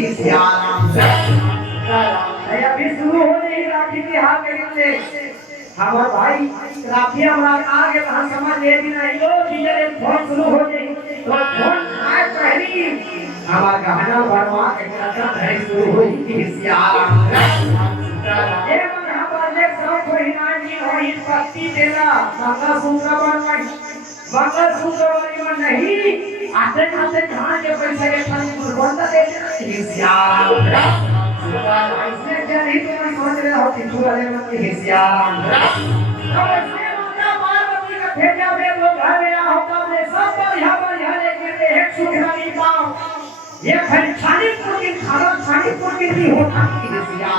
अभी शुरू हो नहीं राखी के हाथ में हमारे भाई राखी हमारा आगे हम समझ ले भी नहीं लो धीरे फोन शुरू हो जाए तो फोन आए पहली हमारा गहना बनवा के चक्कर है शुरू हुई कि सियारा ये मन हमारे सब कोई नानी होई पत्ती देला मंगल सूत्र बनवाई मंगल सूत्र वाली में नहीं आते आते कहां के पैसे के खाली बंदा दे देना सियारा इसने जल्दी तो मैं सोच रहा हूं कि पूरा ले मत हिस्सा अब इसने माता पार्वती का भेजा में वो घर में आ होता ने सब बढ़िया लेके एक सुखरानी पाओ ये छानीपुर की खाना छानीपुर की नहीं होता कि हिस्सा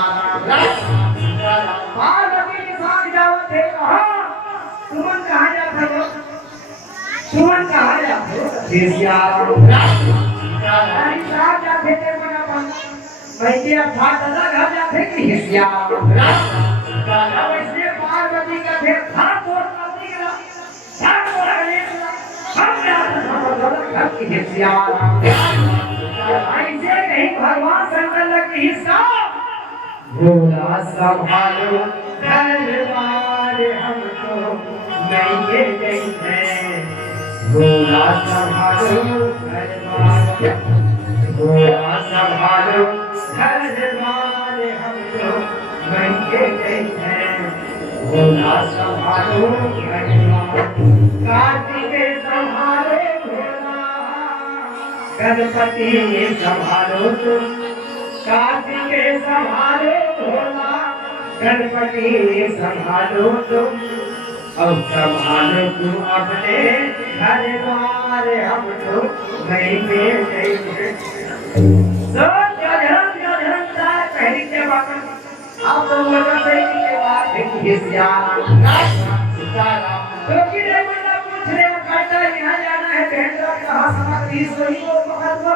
पार्वती के साथ जाओ थे कहा तुमन कहां जाते हो तुमन कहां जाते हो हिस्सा साथ जाते थे मना बैठे अर्थात दादा घर जाते कि हिस्सा अब इसने पार्वती का फिर हाथ तोड़ करती है हाथ तोड़ हम जाते घर की हिस्सा ऐसे कहीं भगवान शंकर की हिस्सा भोला संभालो दरबार हमको नहीं ये गई है भोला संभालो घर द्वार, भोला संभालो घर द्वार, हम लोग बन के गए हैं। भोला संभालो घर द्वार, कार्तिक संभालो भोला, गणपति संभालो तुम, कार्तिक संभालो भोला, गणपति संभालो तुम। अब संभालो तुम अपने घर द्वार, हम लोग नहीं में गए। पहली के बाद अब तुम लोग के बाद क्योंकि पूछ रहे हो कहता यहाँ जाना है कहाँ समाधि सोई वो पकड़ लो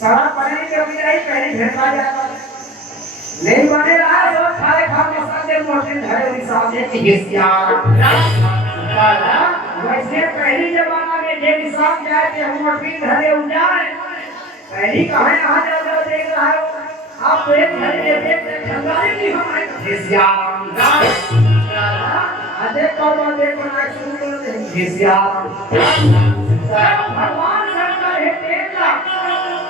सारा पढ़ने के बजाय पहले भेजवा जाता नहीं बने रहा तो खाए खाने साथे मोटे धरे हिसाब से वैसे पहली जमाना में जे हिसाब जाए कि हम मोटी धरे हो जाए पहली कहाँ यहाँ जा देख रहा है आप तो एक धरे देख खंगाली की हमारे अजय कौरवा देख बनाए शुरू कर दे भगवान शंकर है देखला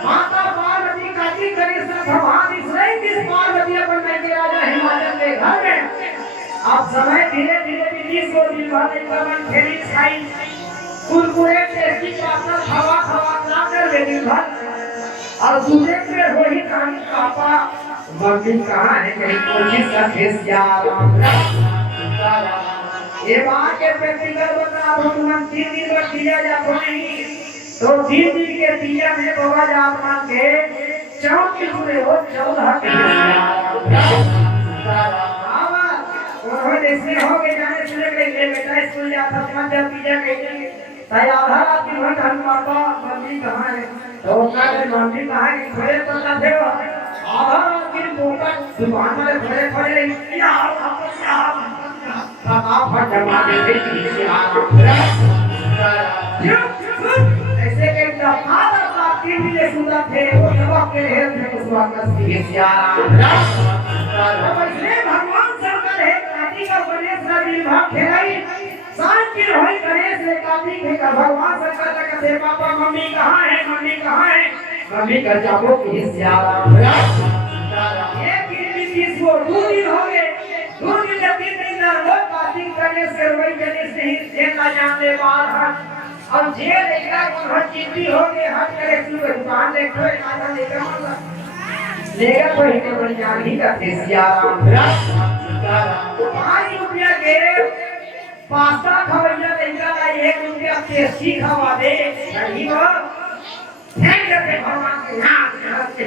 माता पार्वती का की करे सब भगवान इसलिए किस पार्वती बनने के राजा हिमालय के घर में अब समय धीरे धीरे बीती सो दिन बाद एक मन खेली खाई कुरकुरे टेस्टी पापड़ खवा खवा ना कर ले दिन भर और दूसरे पे वही कहानी पापा मम्मी कहाँ है कहीं कोशिश का भेज ये बात के व्यक्तिगत बता भगवान 3 दिन पर दिया जाता नहीं तो 3 दिन के दिया में बाबा जात मान के 34 पूरे हो 14 के और इसमें हो गए जाने से लेकर बेटा स्कूल जाता था जब दिया गई ताई आधा रात दिन भर धन पापा मम्मी कहाँ है तो कहते मम्मी कहाँ है खड़े तो ना थे आधा रात दिन मोटा दुकान में खड़े ऐसे के फादर का टीवी सुनता थे वो जवाब के हेल थे उस वक्त इसलिए भगवान शंकर है कार्तिक का गणेश रवि भाग खेलाई शांति होई गणेश ने कार्तिक है का भगवान शंकर का कहते पापा मम्मी कहाँ है मम्मी का जाबो की सियाराम एक दिन 2 दिन हो गए 2 दिन या 3 दिन ना कार्तिक गणेश के वही गणेश नहीं देखा जाने वाला और जे देखा को चिट्ठी हो गए हट करे शुरू दुकान देखो आधा लेकर लेगा कोई के बड़ी जान ही का सियाराम 5 रुपया के पास्ता खवैया लेगा 1 रुपया टेस्टी खवा दे नहीं वो थैंक यू भगवान के नाम से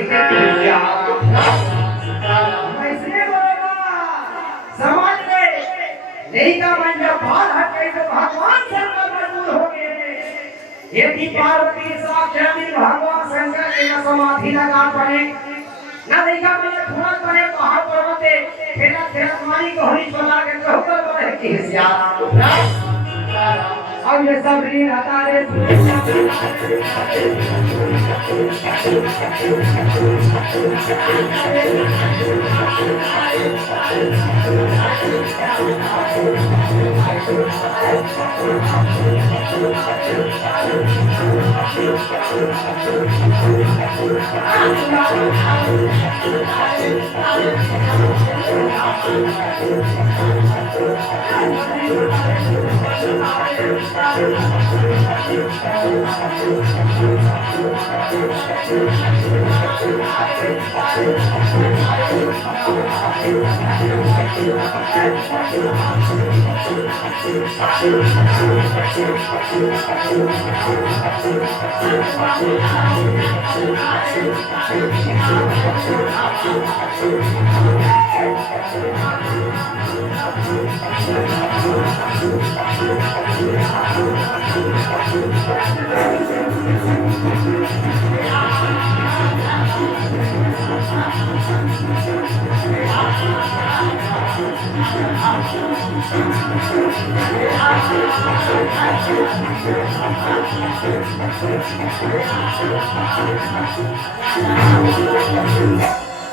इसलिए समाज में नहीं का मन जब बाल हट गई तो भगवान शंकर मजबूर हो गए यदि पार्वती साक्षात भगवान शंकर के न समाधि लगा पड़े न देखा मैंने थोड़ा पड़े पहाड़ पर्वते ठेला ठेला मारी को हरी बना के कहकर बड़े की सियाराम अब ये सब रील हटा रे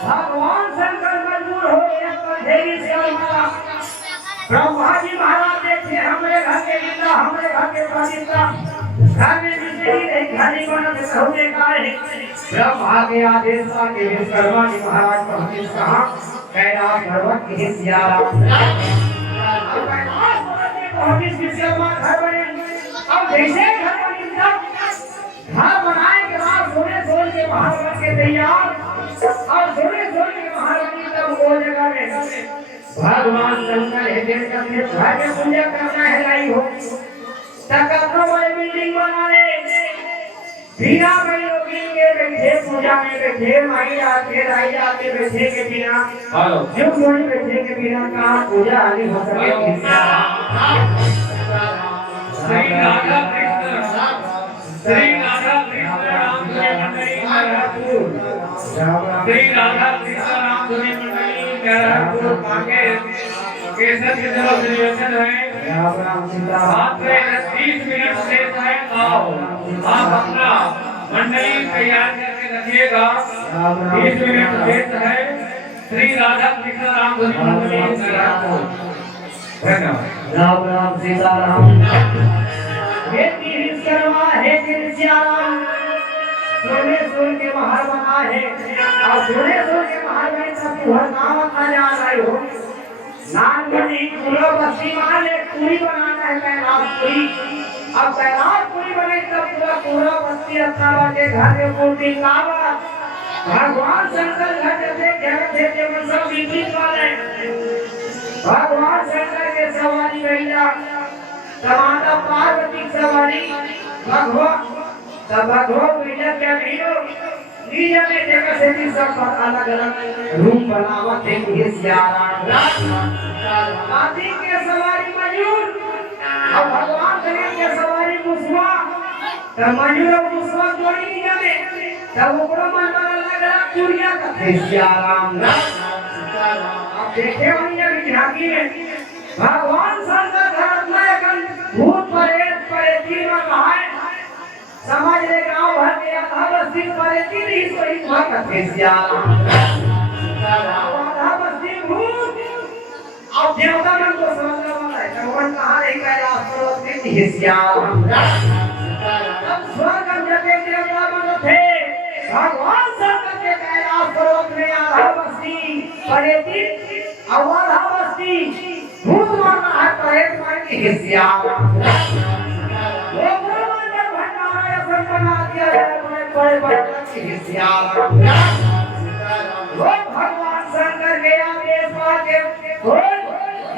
भगवान शंकर मजबूर हो गए अंधेरी से ब्रह्मा जी महाराज देखे हमरे घर के लीला हमरे घर के प्रतिष्ठा घर में बिजली नहीं खाली बनत होने का है ब्रह्मा के आदेश से के विश्वकर्मा जी महाराज पहुंचे कहां कैलाश पर्वत के सियारा पहुंचे विश्वकर्मा घर बने अब जैसे घर बनी तब घर बनाए के बाद सोने सोने के महाराज के तैयार और सोने सोने के महाराज तब वो जगह में भगवान शंकर है जिनका फिर घर में पूजा करना है लाई हो तकतो वाली बिल्डिंग बनाने बिना लोगी के बैठे पूजा में बैठे माई आके राई आके बैठे के बिना हेलो जो कोई बैठे के बिना कहां पूजा आदि हो सके श्री राधा कृष्ण राम जी मंडली श्री राधा कृष्ण राम जी मंडली केरपुर पाके केसर की तरफ निर्देशन है राम राम सीता मात्र 30 मिनट से है आओ आप अपना मंडली तैयार करके रखिएगा 30 मिनट शेष है श्री राधा कृष्ण राम जी मंडली केरपुर राम राम सीता राम हे विश्वकर्मा हे विश्याराम सोने सोने के महल बना है और सोने सोने के महल में सब हर नाम आ जा रहे हो नान बनी पूरा बस्ती मान एक पूरी बनाना है कैलाश पूरी अब कैलाश पूरी बने तब पूरा बस्ती अच्छा बाटे घर में मूर्ति लावा भगवान शंकर घर जैसे सब विभिन्न वाले भगवान शंकर के सवारी भैया टमाटर पार्वती सवारी भगवान सब भगवान विजय के वीडियो नीचे में जगह से भी सब अलग अलग रूम बनावत है ये सियारा हाथी के सवारी मयूर और भगवान शंकर के सवारी मुसवा तो मयूर और मुसवा जोड़ी नीचे में तब ओकरो मन में अलग अलग चूड़ियां करते सियारा आप देखे होंगे अभी झांकी में भगवान शंकर घर में भूत प्रेत प्रेती में कहा समाज रे गांव भर के आधा बस्ती पर तीन ही कोई भक्त सियारा आधा बस्ती भूत अब देवता मन को समझना वाला है भगवान कहां रह कैलाश पर्वत में सियारा अब स्वर्ग जगह देवता मन थे भगवान शंकर के कैलाश पर्वत में आधा बस्ती परेती और आधा बस्ती भूत मारना है प्रेत मार के सियारा बना दिया बड़े बड़े सियारा वो भगवान शंकर के आदेश पाके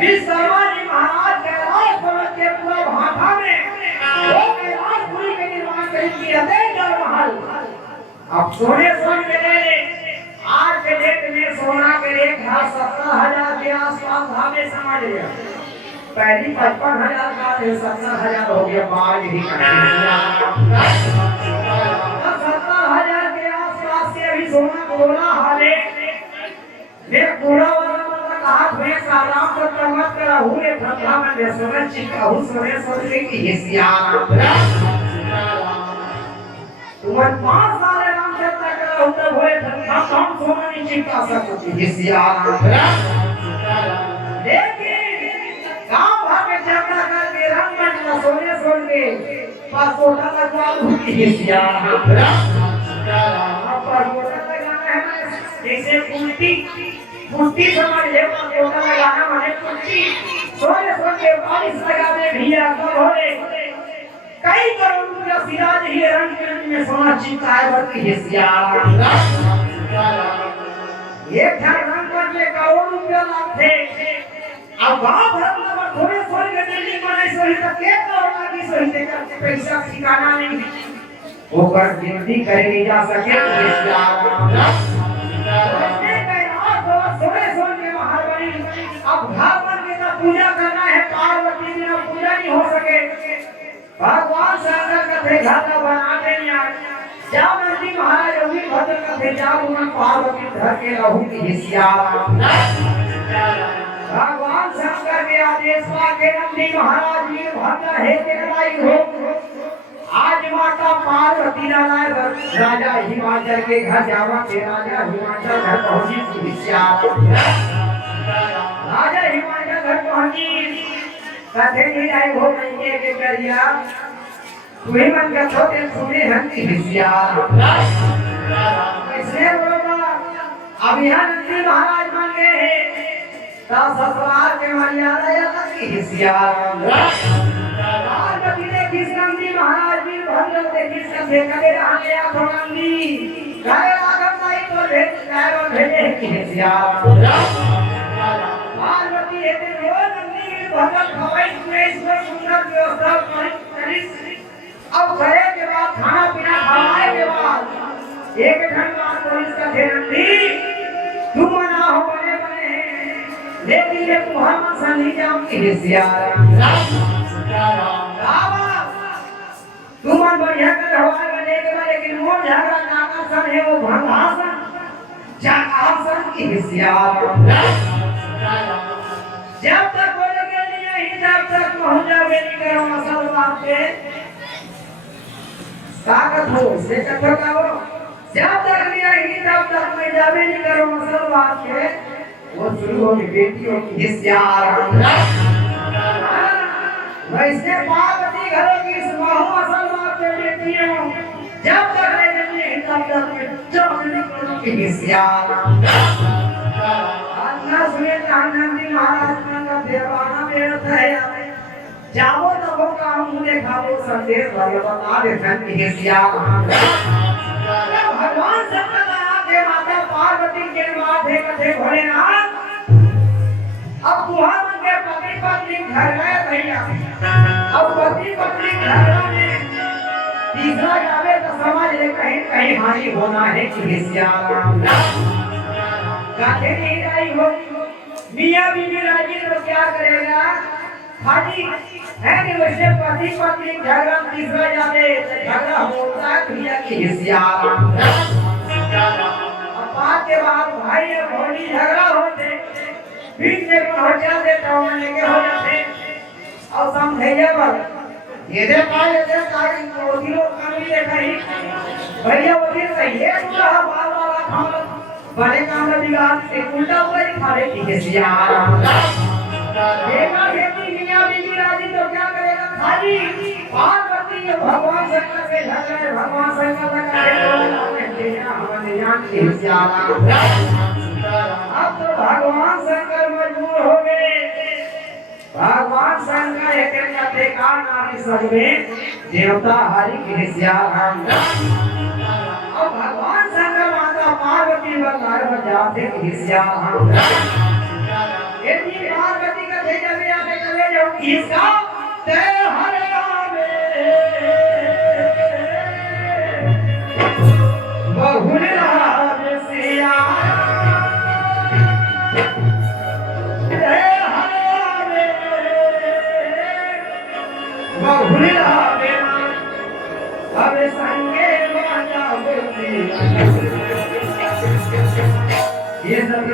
विश्वकर्मा जी महाराज कैलाश पर्वत के पूरा भाटा में वो कैलाशपुरी के निर्माण कर दिया महल अब सोने के लिए आज के डेट में सोना के रेट 17,000 के आसपास हमें समझ लिया पहली 55,000 का 17,000 हो गया बाज ही 17,000 के आसपास से अभी सोना बोला हाले ये पूरा वाला मतलब हाथ में आराम से मत करा हुए धंधा में सोना चिका हूं सोने की हिस्सियारा तुम 5 साल आराम से करा हूं तब हुए धंधा कम सोना नहीं चिका सकती हिस्सियारा गांव भर में झगड़ा करके रंग मंडला सोने के पासपोर्ट लगवा लूंगी सियारा पासपोर्ट लगाना है जैसे उल्टी समझ ले पासपोर्ट लगाना माने उल्टी सोने के बारिश लगाने भैया कब होले कई करोड़ रुपया सिराज ही रंग में सोना चिपका है बल्कि सियारा एक रंग करने करोड़ रुपया लाते अब गांव भर में थोड़े थोड़े के बिल्डिंग बनाई सही तक के करोड़ की सही देकर पैसा ठिकाना नहीं ओकर गिनती करे नहीं जा सके थोड़े के महल बनी अब घर बन के ना पूजा करना है पार्वती बिना पूजा नहीं हो सके भगवान शंकर का थे घर का बनाते नहीं आज जाओ नंदी महाराज होगी भद्र का थे जाओ उन पार्वती धर के रहू की हिस्सियारा भगवान शंकर के आदेश पाके नंदी महाराज जी भद्र है के लाई हो आज माता पार्वती राजा हिमाचल के घर जावा के राजा हिमाचल घर पहुंची हिस्सियारा राजा हिमाचल घर पहुंची कहते नहीं आए हो नहीं के करिया तुम्हें मन का छोटे सुने हंसी हिसिया इसलिए बोलो अब यहाँ नंदी महाराज मान गए हैं तो ससुराल के मर्यादा या तक हिसिया पार्वती ने किस नंदी महाराज भी भंडो से किस से कदे रहने या तो नंदी कहे आगम नहीं तो भेजे की हिसिया पार्वती है दिन रोज नंदी भगत खवाई सुनेश्वर सुंदर व्यवस्था करिस अब गए के बाद खाना पीना खाए के बाद एक घंटा पुलिस का थे नंदी तुम ना हो बने बने लेकिन ये मुहम्मद सनी जाम की हिसिया तुम मन बढ़िया कर हवाई बने के बाद लेकिन मोर झगड़ा नाका सन है वो भंगासन जाकासन की हिसिया जब तक बोलेगे नहीं जब तक पहुंच जाओगे नहीं करो असल बात पे ताकत हो से कठोर का हो जब तक नहीं तब तक मैं जावे नहीं करो असल बात पे वो शुरू होगी बेटियों की हिस्सा वैसे पार्वती घरों की इस बहु असल बात पे बेटियों जब तक नहीं तब तक मैं जावे नहीं करो की हिस्सा अन्ना सुने नंदी महाराज का देवाना मेरा था जाओ तो वो काम मुझे खाओ संदेश भले बता दे धन की हिस्सा भगवान शंकर आगे माता पार्वती के माथे कथे भोलेनाथ अब तुम्हारा मन के पति पत्नी घर गए भैया अब पति पत्नी घर में तीसरा जावे तो समझ ले कहीं कहीं हानि होना है कि हिस्सा गाते नहीं आई हो मियां बीवी राजी तो क्या करेगा हाजी है कि वैसे पति पत्नी झगड़ा तीसरा जावे झगड़ा होता है भैया की हिस्सा बात के बाद भाई और भौजी झगड़ा होते बीच में हो जाते तो मैंने के हो जाते और समझैया पर ये दे काहे वो दिलो कामी देखा ही भैया वो दिन सही है पूरा बाल वाला काम बड़े काम में बिगाड़ से उल्टा हुआ ही खा रही थी हिस्सा देखा खेती मियां बीवी राजी तो क्या करेगा खाली पार्वती भगवान शंकर से झगड़े भगवान शंकर का अब तो भगवान शंकर मजबूर हो गए भगवान शंकर एक देखा नारी सजमे देवता हरि के हिस्सा अब भगवान शंकर माता पार्वती बकार बजाते हिस्सा यदि पार्वती का भेजा में आते चले जाओ इसका ते हरे रामे बहुल राम सिया ते हरे रामे बहुल रामे अब संगे वाजा बोली ये सब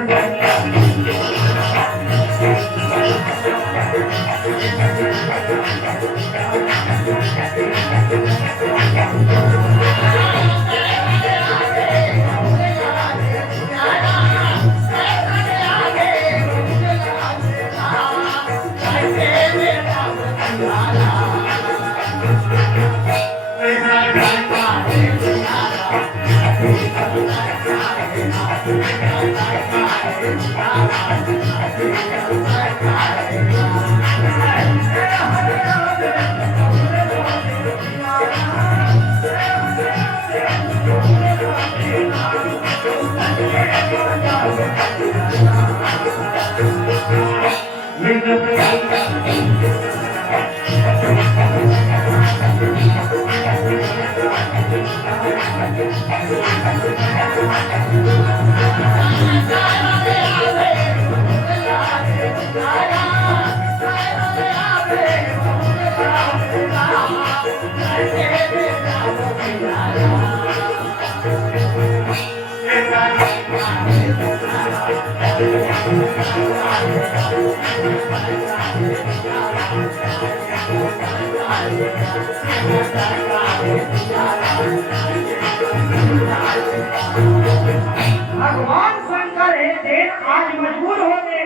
भगवान शंकर है देन आज मजबूर हो गए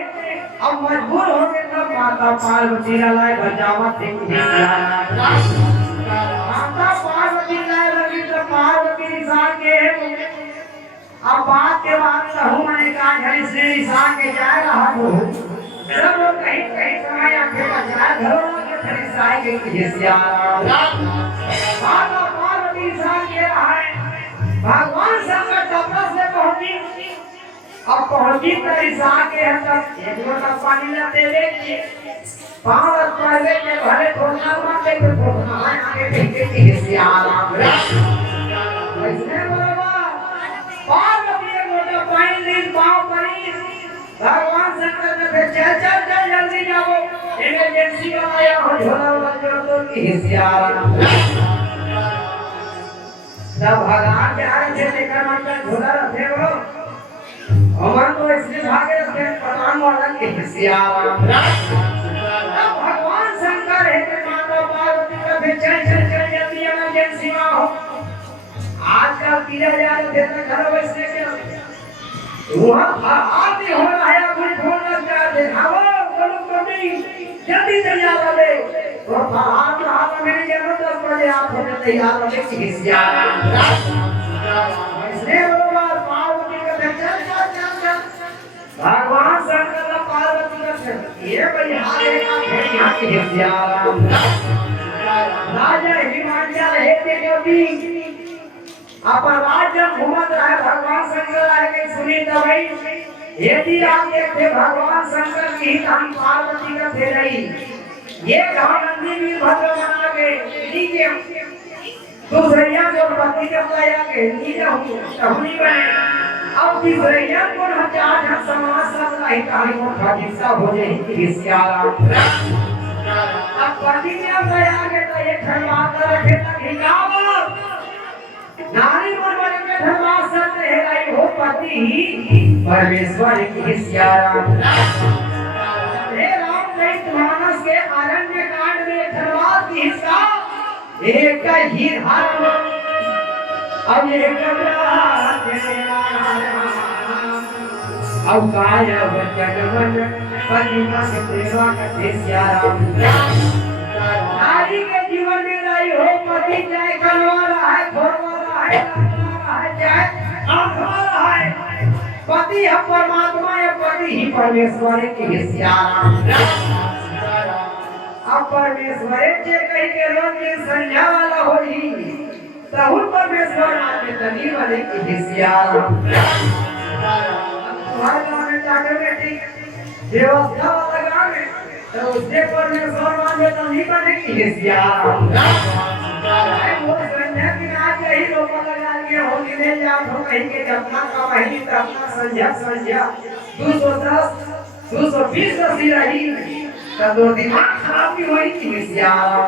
अब मजबूर हो गए तब माता पार्वती लाए बजावत थे माता पार्वती लाए लगी तो पार्वती निशान के अब बात के बाद कहूँ मैंने कहा घर से निशान के जाए रहा तो सब लोग कहीं कहीं समय आके बजाए घरों के फिर साई के हिस्सा माता पार्वती निशान के रहा है भगवान शंकर तपस से पहुंची अब पहुंची तरीसा के तब एक लोटा पानी लेते लेके पांव पहले के भरे थोड़ा मारते तो थोड़ा आगे पीछे के हिस्से आराम वैसे बराबर पार्वती एक लोटा पानी ली पांव पड़ी भगवान शंकर ने फिर चल जल्दी जाओ इमरजेंसी आया हो झोला वाला तो के हिस्से आराम तब भगवान के आगे से लेकर मतलब झोला रखे हो हमारे तो इसलिए भागे रखे प्रधान वाला के हिस्से आराम तब भगवान शंकर है कि माता पार्वती का फिर चल जल्दी इमरजेंसी में हो आजकल 3000 देता घर वैसे के वहाँ आरती हो रहा है कोई फोन लग जाए दिखाओ बोलो कभी जल्दी तैयार हो ले और बाहर में हाथ में जरूर 10 बजे आप होने तैयार हो के हिस्से आराम इसलिए बराबर पार्वती का चल भगवान शंकर का पार्वती का चल ये बलिहारे का फिर यहाँ के हिस्से आराम राजा हिमाचल है देवी अपन राज्य घूमत रहे भगवान शंकर आए के सुनी तभी यदि आप देखते भगवान शंकर की धाम पार्वती का थे नहीं ये कहा नंदी वीरभद्र बना के नीचे दूसरिया जो पति जब लाया के नीचे हुई बने अब तीसरिया को हजार समाज सब नहीं कहानी को खजिस्सा हो जाए इसके आराम अब पति जब लाया के तो ये खरवात रखे तक हिलाओ नारी मनवाने के धर्मास से है हो पति परमेश्वर की हिस्सारा हे राम चरित मानस के अरण्य कांड में धर्मास की हिस्सा एक ही धर्म अब ये अब काय वचन पति का प्रेमा का हिस्सारा नारी के जीवन में लाई हो पति चाहे कलवा है पति है परमात्मा या पति ही परमेश्वर के हिस्सारा अब परमेश्वर के कहीं के रोज के संध्या वाला होई तहुल परमेश्वर आके तनी वाले के हिस्सारा तुम्हारे गाँव में जाकर बेटी व्यवस्था वाला गाँव में तो उससे परमेश्वर आके तनी वाले के हिस्सारा वो संध्या की रात यही लोग लगा के होली ले जाओ तो कहीं के अपना का महीनी तो अपना संध्या 210 220 रसी रही तो दो दिमाग खराब भी हुई कि हिस्सारा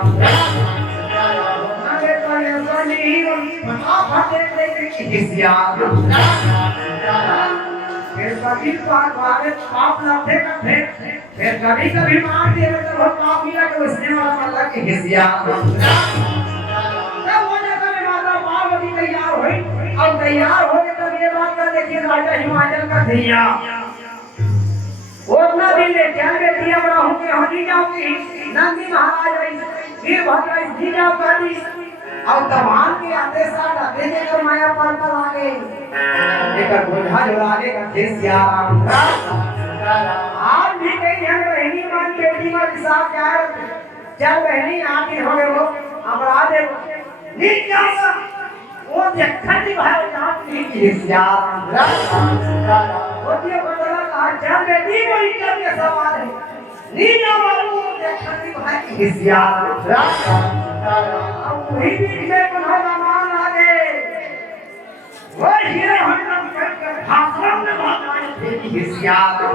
अरे तो ये सोनी आप हटे के हिस्सारा फिर कभी वाले पाप लाते का फिर कभी मार दिए तो बहुत पाप मिला कि उसने वाला अल्लाह के हिस्सारा तैयार हुई और तैयार हो गए तब ये बात कर देखिए राजा हिमाचल का भैया वो अपना दिन ले क्या बेटियां बड़ा होंगे होनी जाओगी नंदी महाराज वीरभद्र जी जाओ करी और तमाम के आते साथ आते लेकर माया पर आ गए लेकर बोझा जोड़ाने का देश यार आज भी कई हम बहनी मान बेटी में हिसाब क्या चल बहनी आती हो गए वो अपराध नीचा वो देखती भाई जहां की हिस्सारा वो ये बदला कहा चल बेटी वो इज्जत के सवाल है नीचा वालों देखती भाई की हिस्सारा अब वही भी से बना मान आ गए वो हीरे हम कर भाषण में बात आई थी हिस्सारा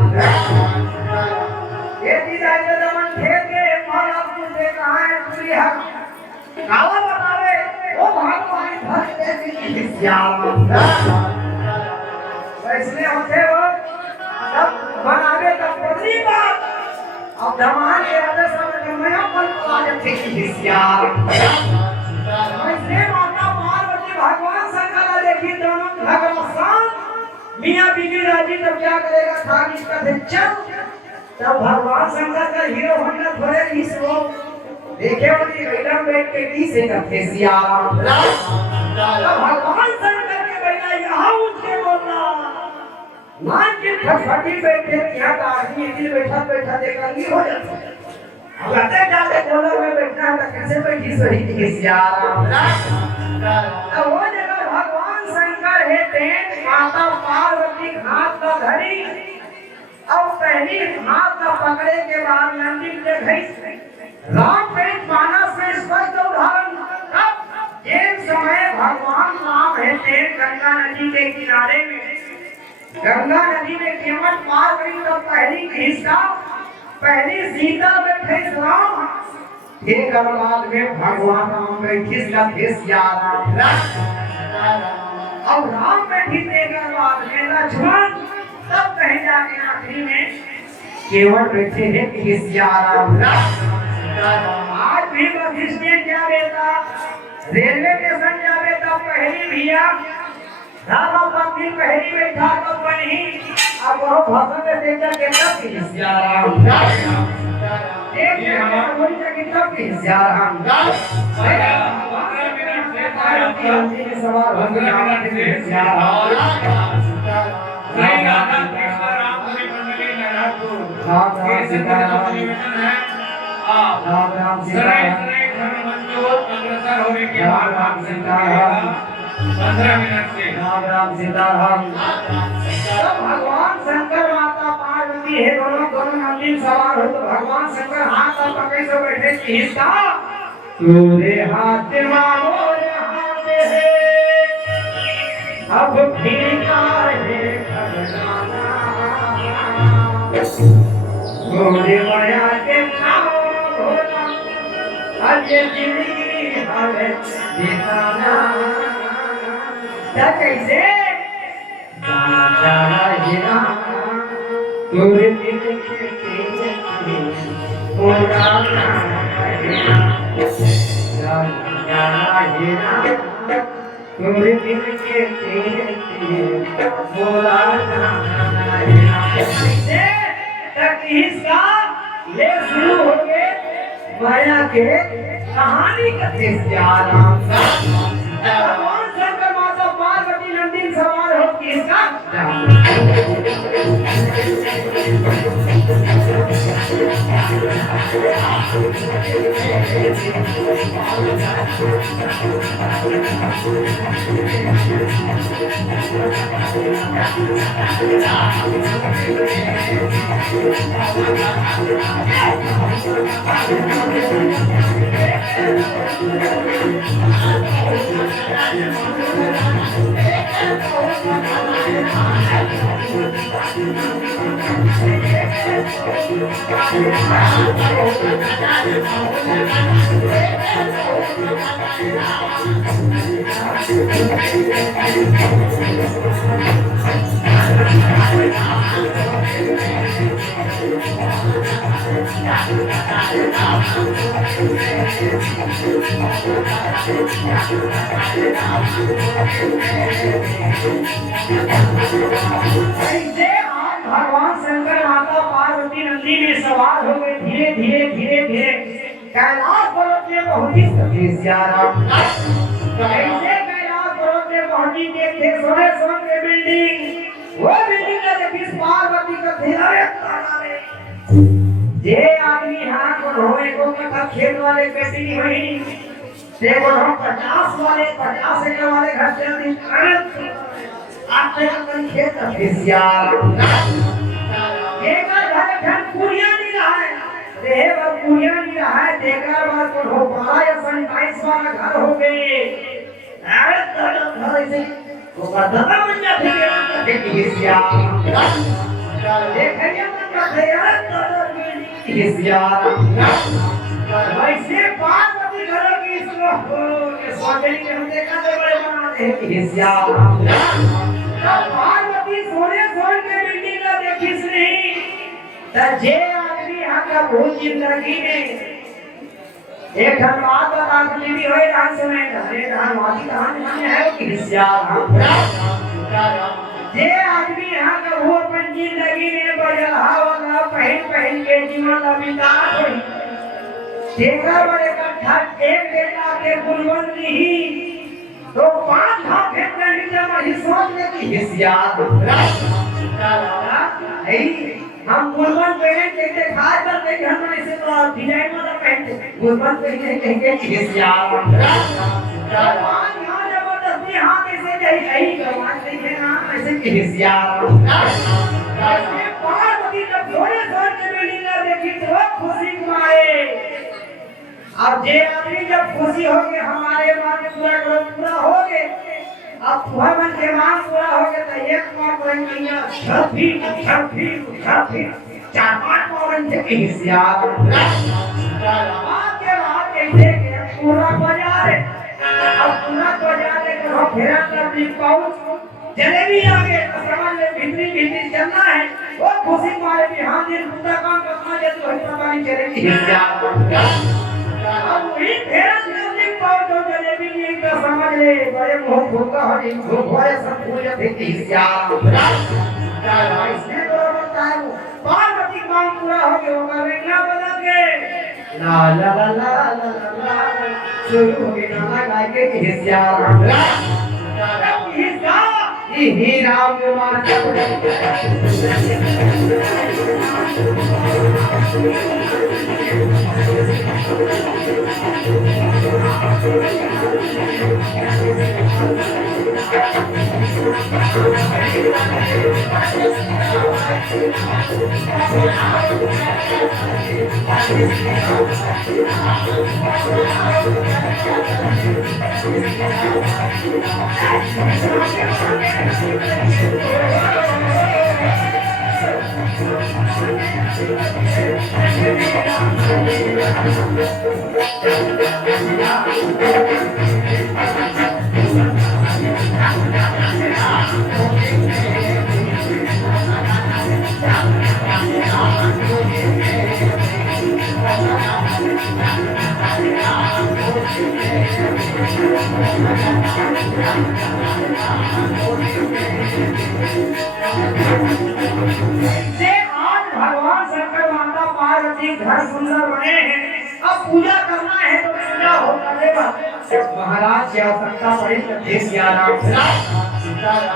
ये दिला के दमन थे के माला तुझे कहां है पूरी हक काला बनावे वो भगवान भक्त की हिस्सारा वैसे होते हो जब बनावे तब पत्नी बात अब धमान के आदेश में मैं अपन काज थे की हिस्सारा वैसे माता पार्वती भगवान शंकर देखी दोनों भगवान मियां बीवी राजी तब क्या करेगा था इसका चल तब भगवान शंकर का हीरो होना थोड़े इस वो देखे वाली बैठा बैठ के की से करते सिया तब भगवान शंकर के बैठा यहाँ उठ के बोलना मान के फटफटी बैठे यहाँ का आदमी दिल बैठा बैठा देखंगी हो जाता अब आते जाते बोला में बैठना है तो कैसे बैठी सही थी सिया अब वो जगह भगवान शंकर है तेज माता पार्वती हाथ का धरी अब पहली हाथ का पकड़े के बाद नंदी के घई राम पेट मानस में स्पष्ट उदाहरण कब एक समय भगवान राम है तेज गंगा नदी के किनारे में गंगा नदी में केवट पार करी तो पहली हिस्सा पहली सीता बैठे राम एक बाद में भगवान राम बैठी का देश याद अब राम बैठी देकर बाद में लक्ष्मण तब कहीं जाके आखिरी में केवट बैठे हैं किसियाराम आज भी वशिष्ठ में क्या बेटा रेलवे स्टेशन जावे तब पहली भैया धर्म पत्नी पहली बैठा तब बनी अब वो भाषण में देखा के तब किसियाराम एक बोली जाके तब किसियाराम सवाल हो गया किसियाराम नहीं राधा कृष्ण राम की मंडली नारायणपुर राम सीताराम राम सीताराम धर्म मंजूर अग्रसर होने के बाद राम सीताराम 15 मिनट से राम सीताराम भगवान शंकर माता पार्वती है दोनों दोनों नंदी सवार हो तो भगवान शंकर हाथ पर पकड़ से बैठे की हिस्सा तूने हाथ मांगो हाथ है अब फीका है गोरे माया के खाओ भोला आज जिंदगी हमें बिताना क्या कैसे जाना हीरा तोरे दिल के तेज उड़ाना जाना हीरा तोरे दिल के तेज उड़ाना इसका ले शुरू हो गए माया के कहानी कथे भगवान शंकर माता पार्वती नंदी सवार हो किसका भगवान शंकर माता पार्वती नंदी में सवार हो गए धीरे धीरे धीरे धीरे कैलाश पर्वत में पहुंची कैसे कैलाश पर्वत में पहुंची देखते सोने सोन के बिल्डिंग वो बिल्डिंग का देखी पार्वती का धीरे जे आदमी यहाँ को होए को का खेत वाले बेटी वही देखो हम 50 वाले 50 एकड़ वाले घर से आप अपन खेत फिसिया एक घर घर कुड़िया नहीं रहा है रे वो कुड़िया नहीं रहा है देखकर बार को हो 12 या 27 वाला घर हो गए अरे तो घर से वो बदला बन जाते हैं फिसिया देखिए मन का यार तो फिसिया वैसे पार्वती घर की स्वागत के हम देखा तो बड़े बनाते हैं फिसिया पार्वती सोने सोन के बिल्डिंग का देखिस नहीं जे आदमी यहाँ का बहुत जिंदगी में एक बात बताती भी होए डांस में घरे धान वाली कहानी है कि हिस्सा जे आदमी यहाँ का वो अपन जिंदगी में बजला वाला पहन के जीवन अबिता होई देखा बड़े का ठट एक बेटा के गुणवंत ही तो 5 हाथ भेज नहीं जब ही सोच ले कि हिसियात हम गुणवंत पहने के खास कर के हम ऐसे तो डिजाइन वाला पहनते गुणवंत पहने के हिसियात यहाँ जबरदस्ती हाथ ऐसे नहीं सही करवा देखे ना ऐसे कि हिसियात पार्वती जब थोड़े सोच में लीला देखी तो खुशी मारे अब जे आदमी जब खुशी हो गए हमारे मान पूरा हो गए अब तुम्हारे मन के मान पूरा हो गए तो एक मार करेंगे छठी 4-5 पौरन के हिसाब के बाद कैसे के पूरा बाजार अब पूरा बाजार के हम फेरा कर दी पाऊ जलेबी आ गए तो समझ ले भीतरी चलना है वो खुशी मारे भी हां दिन पूरा काम करना है तो हमारा पानी चलेगी हिसाब अब वही फेरा करने पाओ तो जलेबी नहीं का समझ ले बड़े मुंह भूखा हो जी भूखे सब पूजा देखती हिसाब इसने बराबर टाइम पार्वती काम पूरा हो गया होगा रेखा बदल के ला ला ला ला ला शुरू हो गया ना गाय के हिसाब ही राम कुमार घर सुंदर बने हैं अब पूजा करना है तो पूजा होगा देवा महाराज की आवश्यकता पड़ी तो देश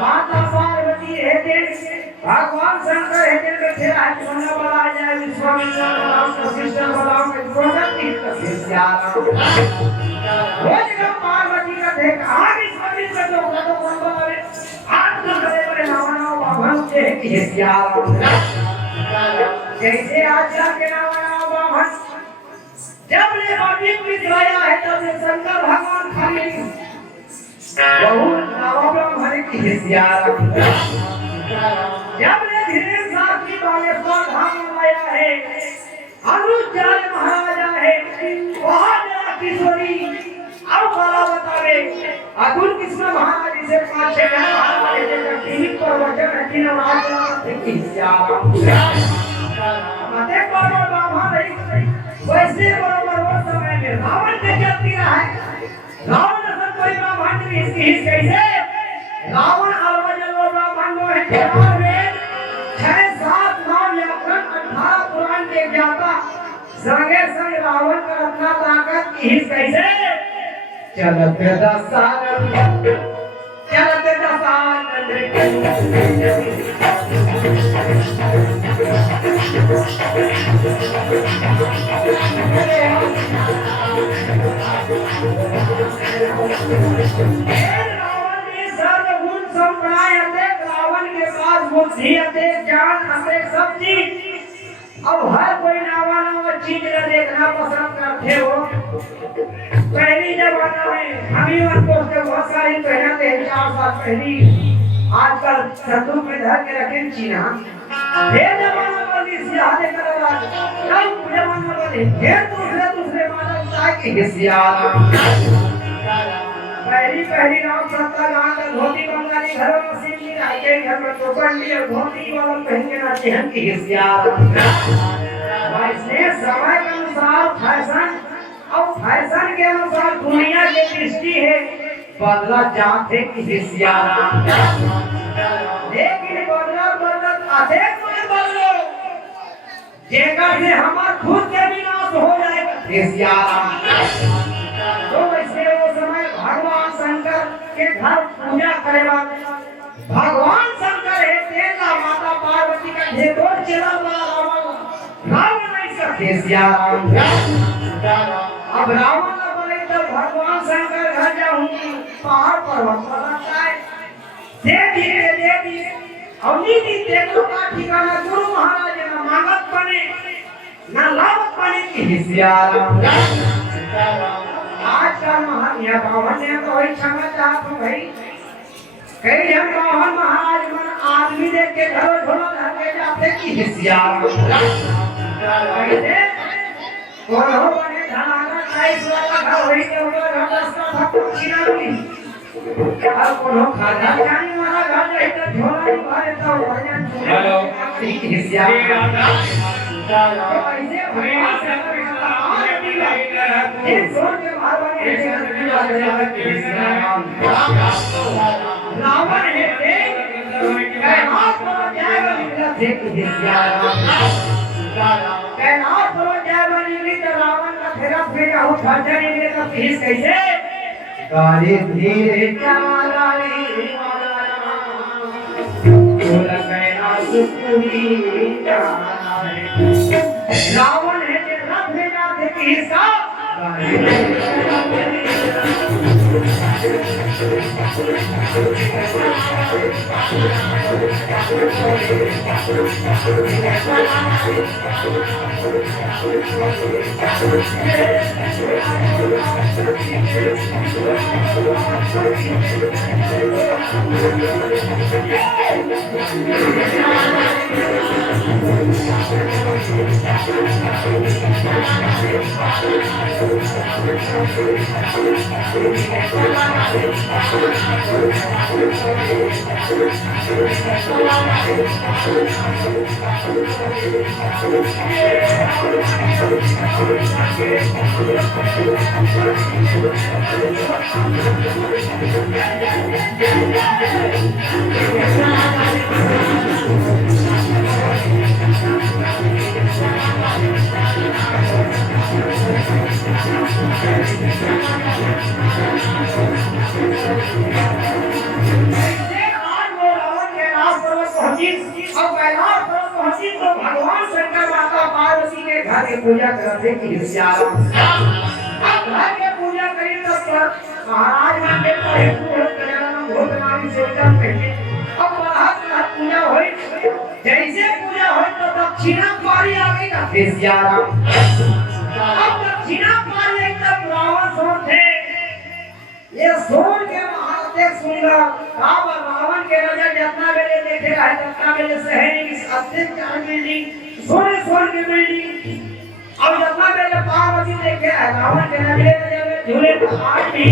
माता पार्वती है देश भगवान शंकर है देश बैठे है सोना वाला जाए विश्वामित्र बनाओ वशिष्ठ बनाओ के सोना की देश रोज का पार्वती का देख आगे विश्वामित्र जो कदम बनावे हाथ न करे बड़े नामना भगवान के जैसे आज्ञा के नाम ब्राह्मण जब ले बाटी पिछवाया है तब से शंकर भगवान खाली बहुत नाम ब्राह्मण की हिस्सा जब ले धीरे साथ की बागेश्वर धाम आया है अनुजाल महाराजा है वहां जरा किशोरी अब वाला बतावे अतुल कृष्ण महाराज से 5-6 महाराज टीवी पर वचन है कि नवाज की हिस्सा मते बाबा बाबा नहीं वैसे बराबर वो समय में रावण के चलती रहा है रावण असल कोई ब्राह्मण नहीं इसकी कैसे रावण अलवजल ब्राह्मण है केवल में 6-7 नाम व्याकरण 18 पुराण के ज्ञाता संगे संग रावण का रत्ना ताकत की कैसे चलते दसानन रावण के पास बुद्धि ज्ञान सब चीज अब हर कोई नवा चीज देखना पसंद करते हो पहली जमाना में हम ही बहुत सारी पहनाते हैं 4 साल पहली आजकल संदूक में धर के रखे चीना फिर जमाना वाली सियादे कर रहा जमाना वाली फिर दूसरे मानव की हिस्सा पहली नाम सत्ता गांव का धोती बंगाली घरों में सिंधी के घर में चौकंडी और धोती वाला पहन के नाचे हैं की हिस्सा वैसे समय के अनुसार फैशन और फैशन के अनुसार दुनिया की दृष्टि है बदला जाते की हिस्सा लेकिन बदला आते कोई बदलो जेकर से हमार खुद के विनाश हो जाएगा सियाराम। तो वैसे वो समय भगवान शंकर के घर पूजा करेगा। भगवान शंकर है तेला माता पार्वती का ढेर चला रावण नहीं सके सियाराम। अब रावण न बने तो भगवान शंकर घर जाऊंगी पहाड़ पर्वत पर रहता है दे दिए और नीति देखो का ठिकाना गुरु महाराज ना मांगत बने ना लाभत बने की सियाराम। आज का महाराज बावन ने तो वही क्षमा चाहत हूँ भाई कई हम बावन महाराज मन आदमी देख के घरों झोला धरके जाते की सियाराम। कैसे कौन हो बने धनाना काइस वाला घर वही के ऊपर घर दस्ता था पक्षीना भी हर कोनो खाजा जानी वाला घर जाए तो झोला ही भरे तो भजन हेलो सियाराम। ऐसे भगवान से एक जोर के भगवान रावण है कैलाश पर जाएगा कैलाश पर जाएगा तो रावण का फेरा फेरा हो खर्चा नहीं तो फीस कैसे गाड़ी धीरे चला रे बोल कैलाश पूरी रावण है के रथ में जाते किसका भगवान शंकर माता पार्वती के घर की पूजा करते की सियाराम। घर के पूजा करी तो महाराज मांगे भूतनामी से पहले अब पूजा हुई जैसे पूजा हुई तो दक्षिणा पारी आ गई ना सियाराम। अब दक्षिणा पारी एक तब रावण सोन थे ये सोन के महादेव सुंदर रावण के नजर जितना बेले देखे रहे उतना बेले सहनी की अत्यंत बिल्डिंग सोने की बिल्डिंग अब जितना बेले पार्वती देखे रावण के नजर झूले आज भी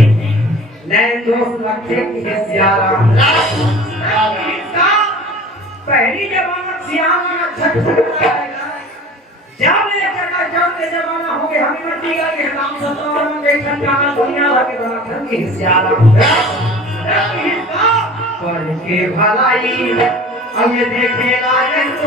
नए दोस्त लगते कि सियाराम। पहली जमाना सियाराम अच्छा जब लेकर का जब के जमाना हो गया हमें मट्टी का ये नाम सतावर में देखन जाना दुनिया लगे बना कर के सियाराम। पर के भलाई अब ये देखेगा नहीं तो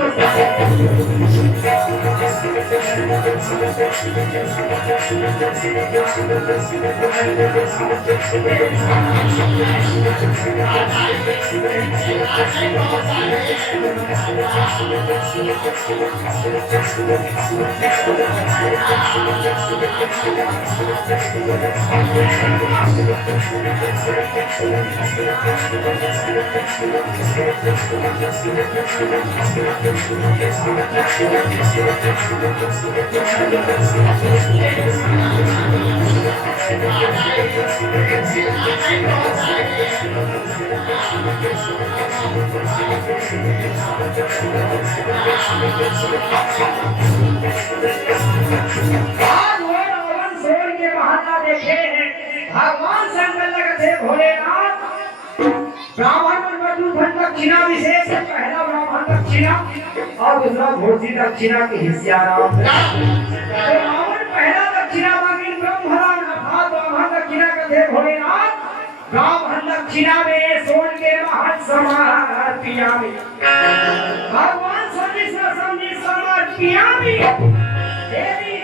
भगवान शंकर लगते भोलेनाथ ब्राह्मण दक्षिणा विशेष पहला ब्राह्मण दक्षिणा और दूसरा भोजी दक्षिणा के हिस्सेदार। ब्राह्मण पहला दक्षिणा मांगी ब्रह्मरान ब्राह्मण दक्षिणा का थे भोलेनाथ ब्राह्मण दक्षिणा में सोन के महत समर्पियामि। भगवान समझी समझ पियामी देवी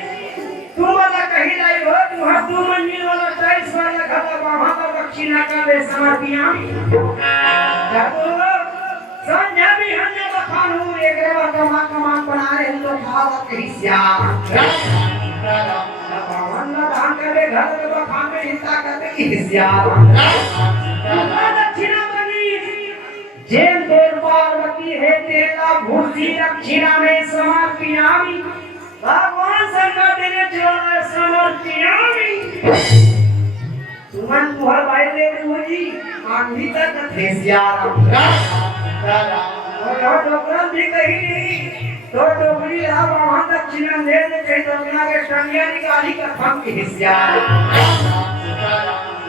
तुम्हाला कही नाही हो तुहा तू मंजिल वाला 40 वाला घाला वहां का दक्षिणा का दे समर पियामी जातो संध्या भी हन्ने बखानू एक रेवा कमा बना रहे लोग भाव कही स्या भगवान दान करे घर में बखान में हिस्सा करते की हिस्सा दक्षिणा जेल देव पार्वती है तेरा भूसी दक्षिणा में समर्पियामी भगवान शंकर देने चलो समर्पियामी तुमन तुहर भाई ले मुझी आंधी तक थेसियारा और डोकरन भी कही तो डोकरी ला वहां दक्षिणा दे के डोकरा के संज्ञा निकाली का फम की हिस्सारा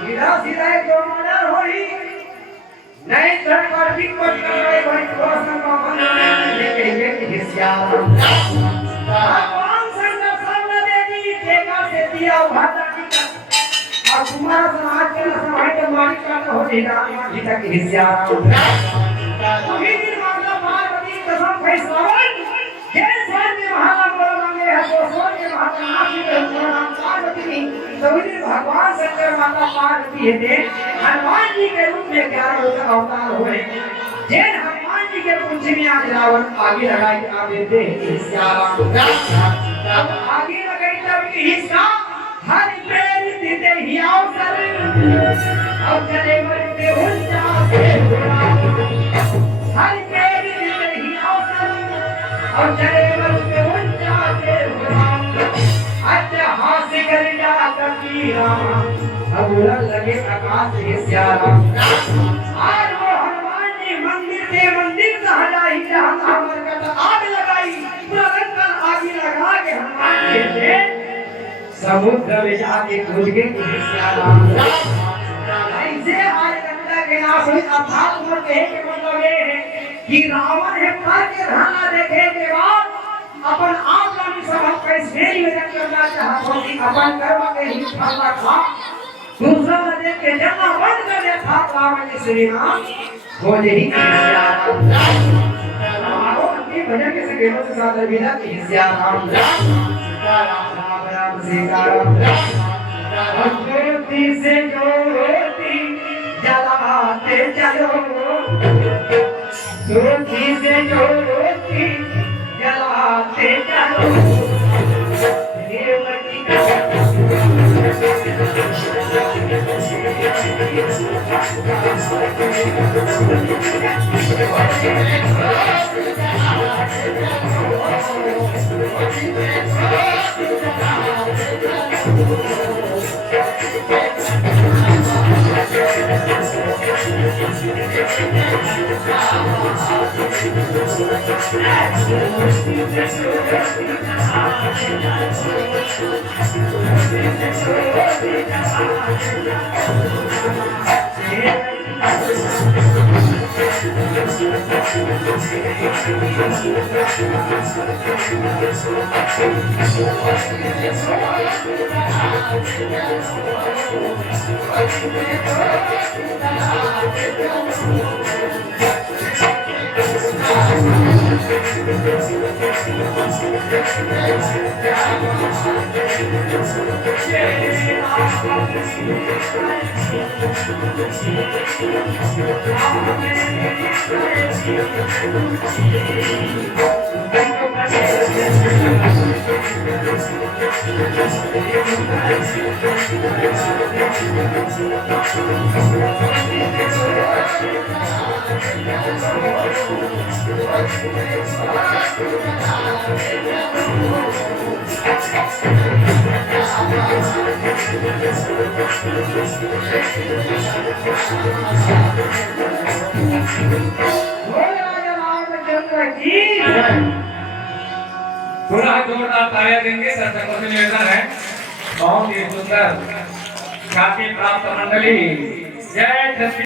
सीधा सीधा जो मर्डर होई नहीं थर्ड पार्टी पर करवाई भाई पर्सनल मामला लेके ये हिस्सा भगवान शंकर सामने दे दी ठेका से दिया उभाता और तुम्हारा समाज के समाज के मालिक का हो जाएगा मालिक का हिस्सा वही दिन माता पार्वती कसम फैसलावन जय स्वामी महाराज बोल मांगे है तो स्वामी महाराज के पार्वती तो भगवान शंकर माता पार्वती है हनुमान जी के रूप में 11 होकर अवतार हुए जैन हनुमान जी के पूंछ में आज रावण आगे लगाई आगे दे हिस्सा आगे लगाई तब हिस्सा हर पेड़ देते ही अवसर अब चले मरते हुंजा से हर पेड़ देते ही अवसर अब चले मरते हुंजा से अच्छा हाथ से कर जा कबीरा अब लगे आकाश से स्यारा आज वो हनुमान जी मंदिर से हटाई जहां हमर का आग लगाई पूरा रंगन आग लगा के हनुमान जी से समुद्र में जाके खोज के स्यारा ऐसे आज गंगा के नाश अर्थात उम्र कहे के मतलब ये है कि रावण है कर के रहना देखे के बाद अपन आप लानी सब कैसे निवेदन करना चाहता कि अपन कर्म के ही फल रखा दूसरा नदी के जन्म बंद कर दिया था रावण ने श्री राम हो जे ही हमारो अपने भजन के संगीतों के साथ विदा की राम राम राम सीताराम ज्योति से ज्योति जलाते चलो ज्योति से ज्योति जलाते चलो देवकी थोड़ा जोरदार तालियां देंगे दर्शकों से निवेदन है बहुत ही सुंदर ख्याति प्राप्त मंडली जय